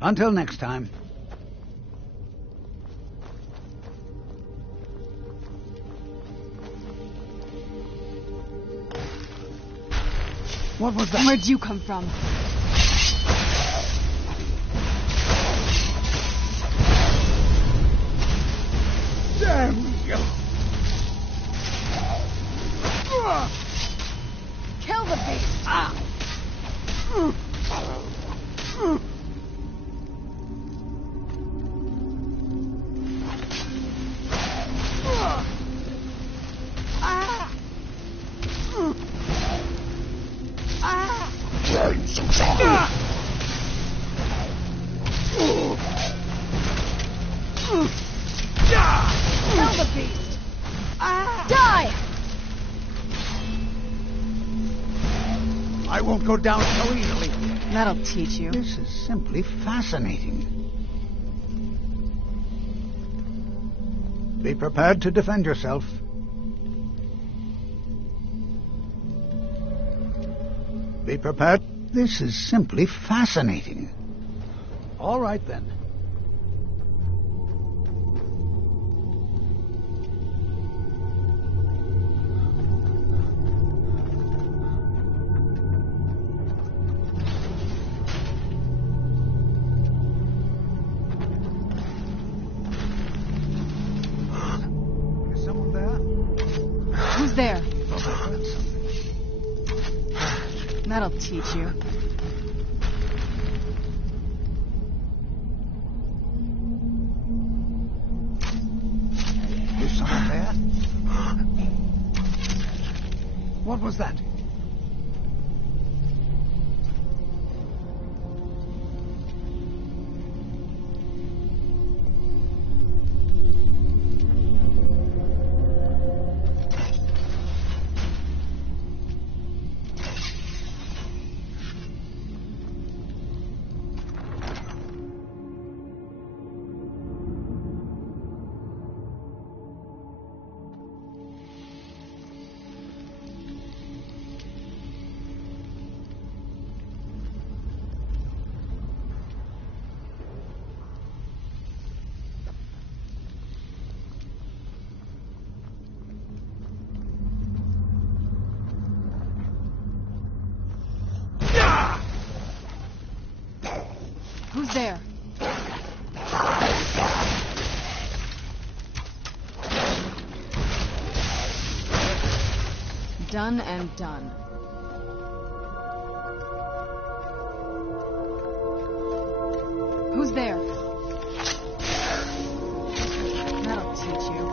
Until next time. What was that? Where'd you come from? Damn you! Kill the beast! Kill the beast! Die! I won't go down so easily. That'll teach you. This is simply fascinating. Be prepared to defend yourself. Be prepared. This is simply fascinating. All right, then. Is someone there? Who's there? That'll teach you. What was that? Who's there? Done and done. Who's there? That'll teach you.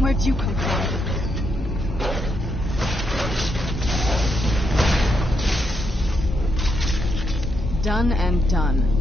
Where'd you come from? Done and done.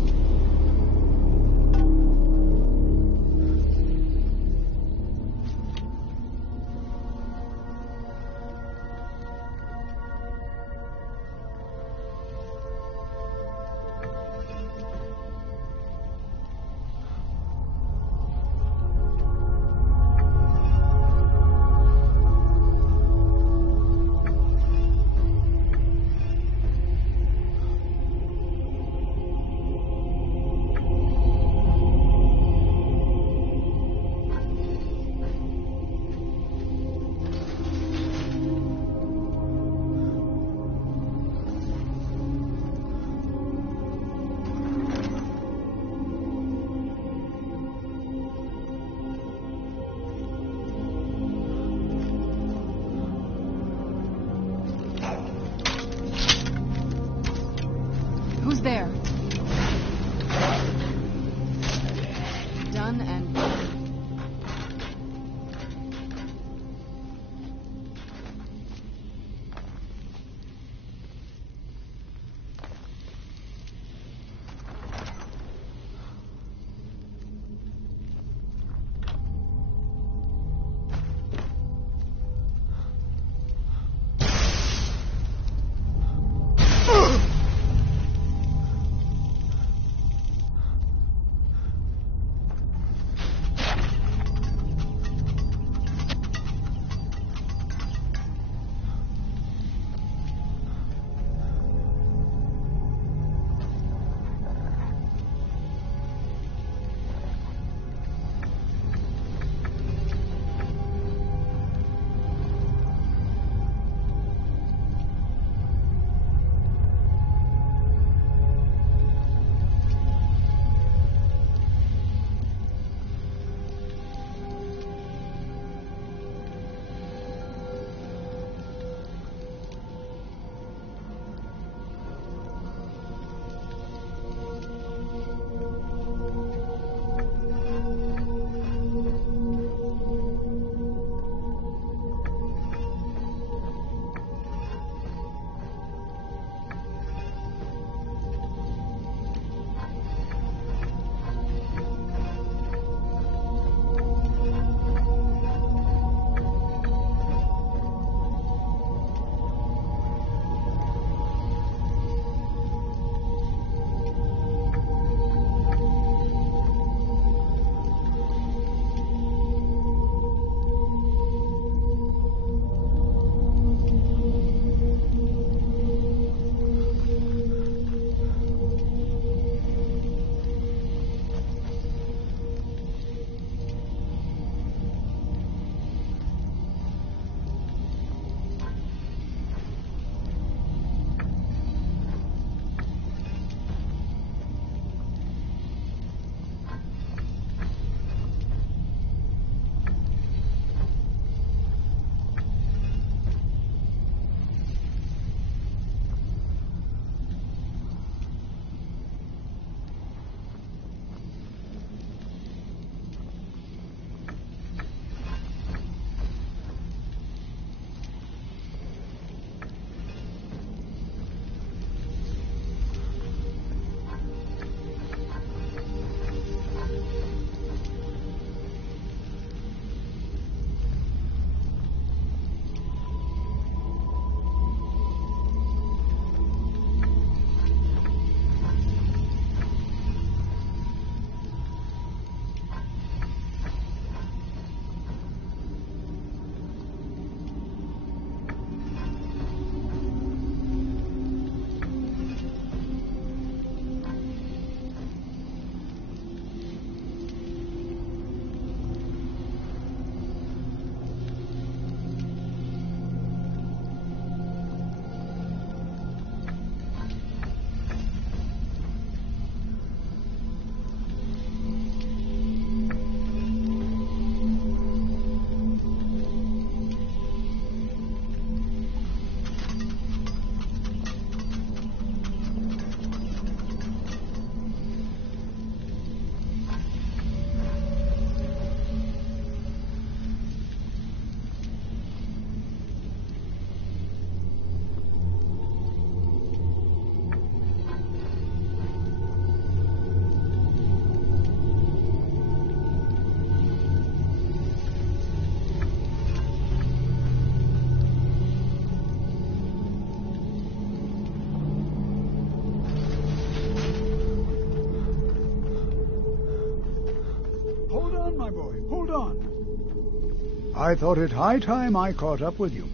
on, my boy. Hold on. I thought it high time I caught up with you.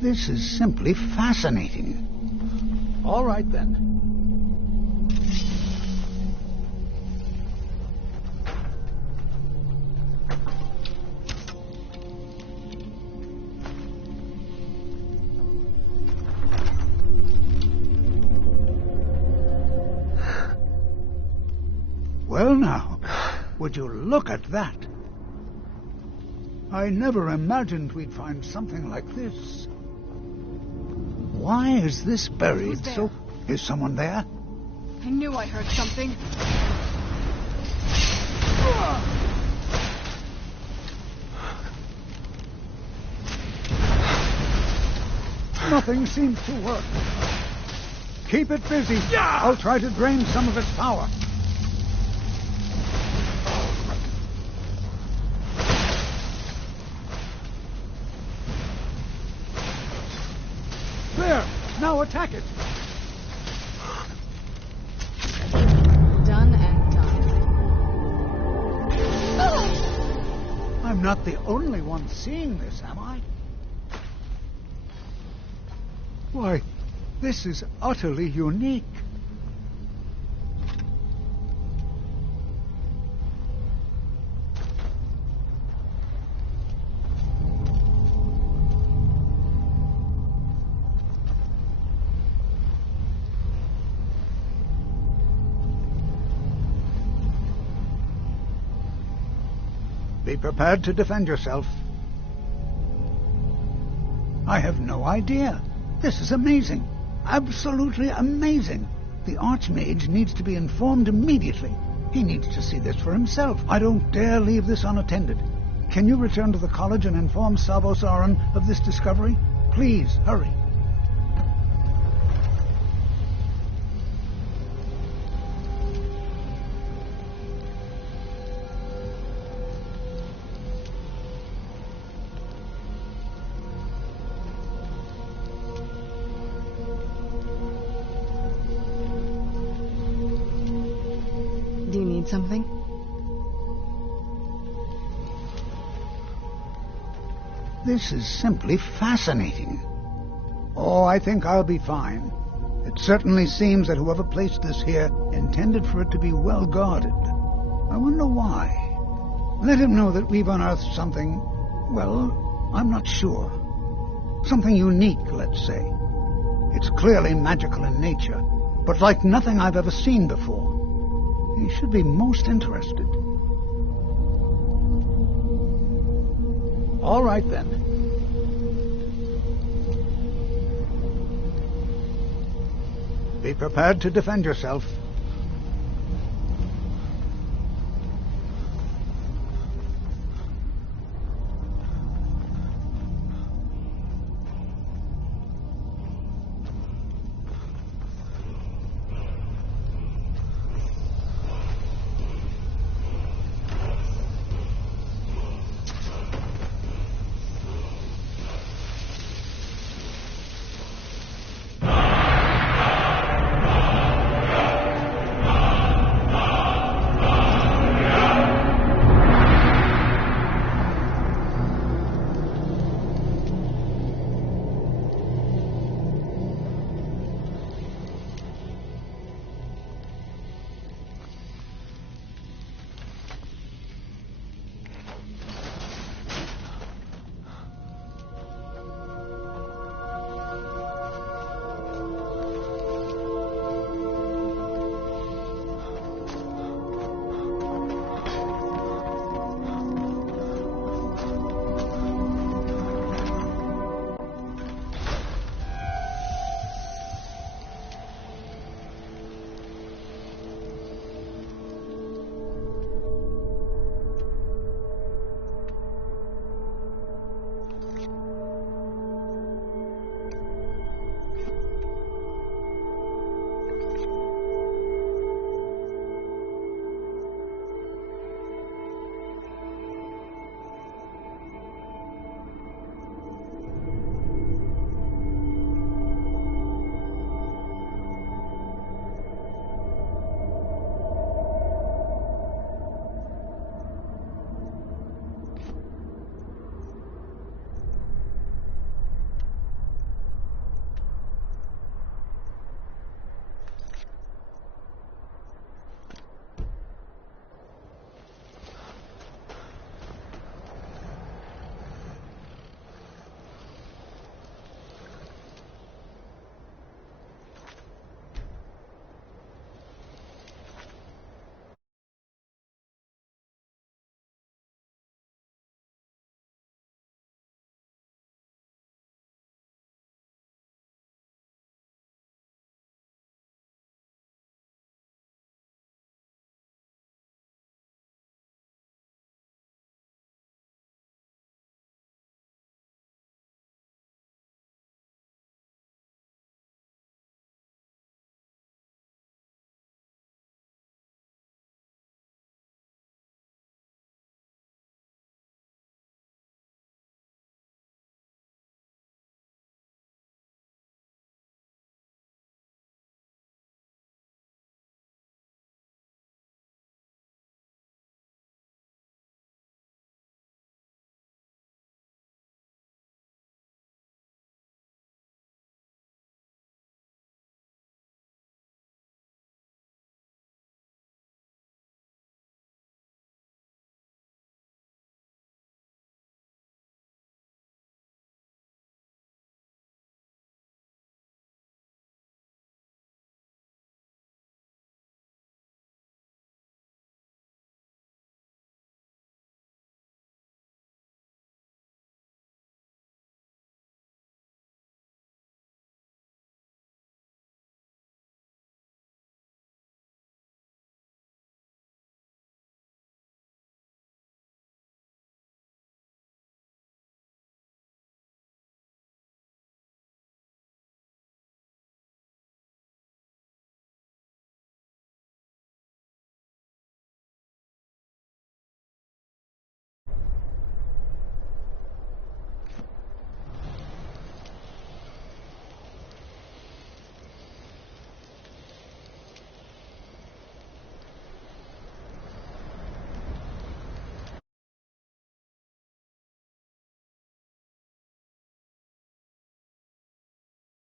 This is simply fascinating. All right, then. Well now, would you look at that? I never imagined we'd find something like this. Why is this buried so... Is someone there? I knew I heard something. Nothing seems to work. Keep it busy. I'll try to drain some of its power. There! Now attack it! Done and done. I'm not the only one seeing this, am I? Why, this is utterly unique. Be prepared to defend yourself. I have no idea. This is amazing. Absolutely amazing. The Archmage needs to be informed immediately. He needs to see this for himself. I don't dare leave this unattended. Can you return to the college and inform Savos Aran of this discovery? Please, hurry. Do you need something? This is simply fascinating. Oh, I think I'll be fine. It certainly seems that whoever placed this here intended for it to be well guarded. I wonder why. Let him know that we've unearthed something, well, I'm not sure. Something unique, let's say. It's clearly magical in nature, but like nothing I've ever seen before. He should be most interested. All right, then. Be prepared to defend yourself.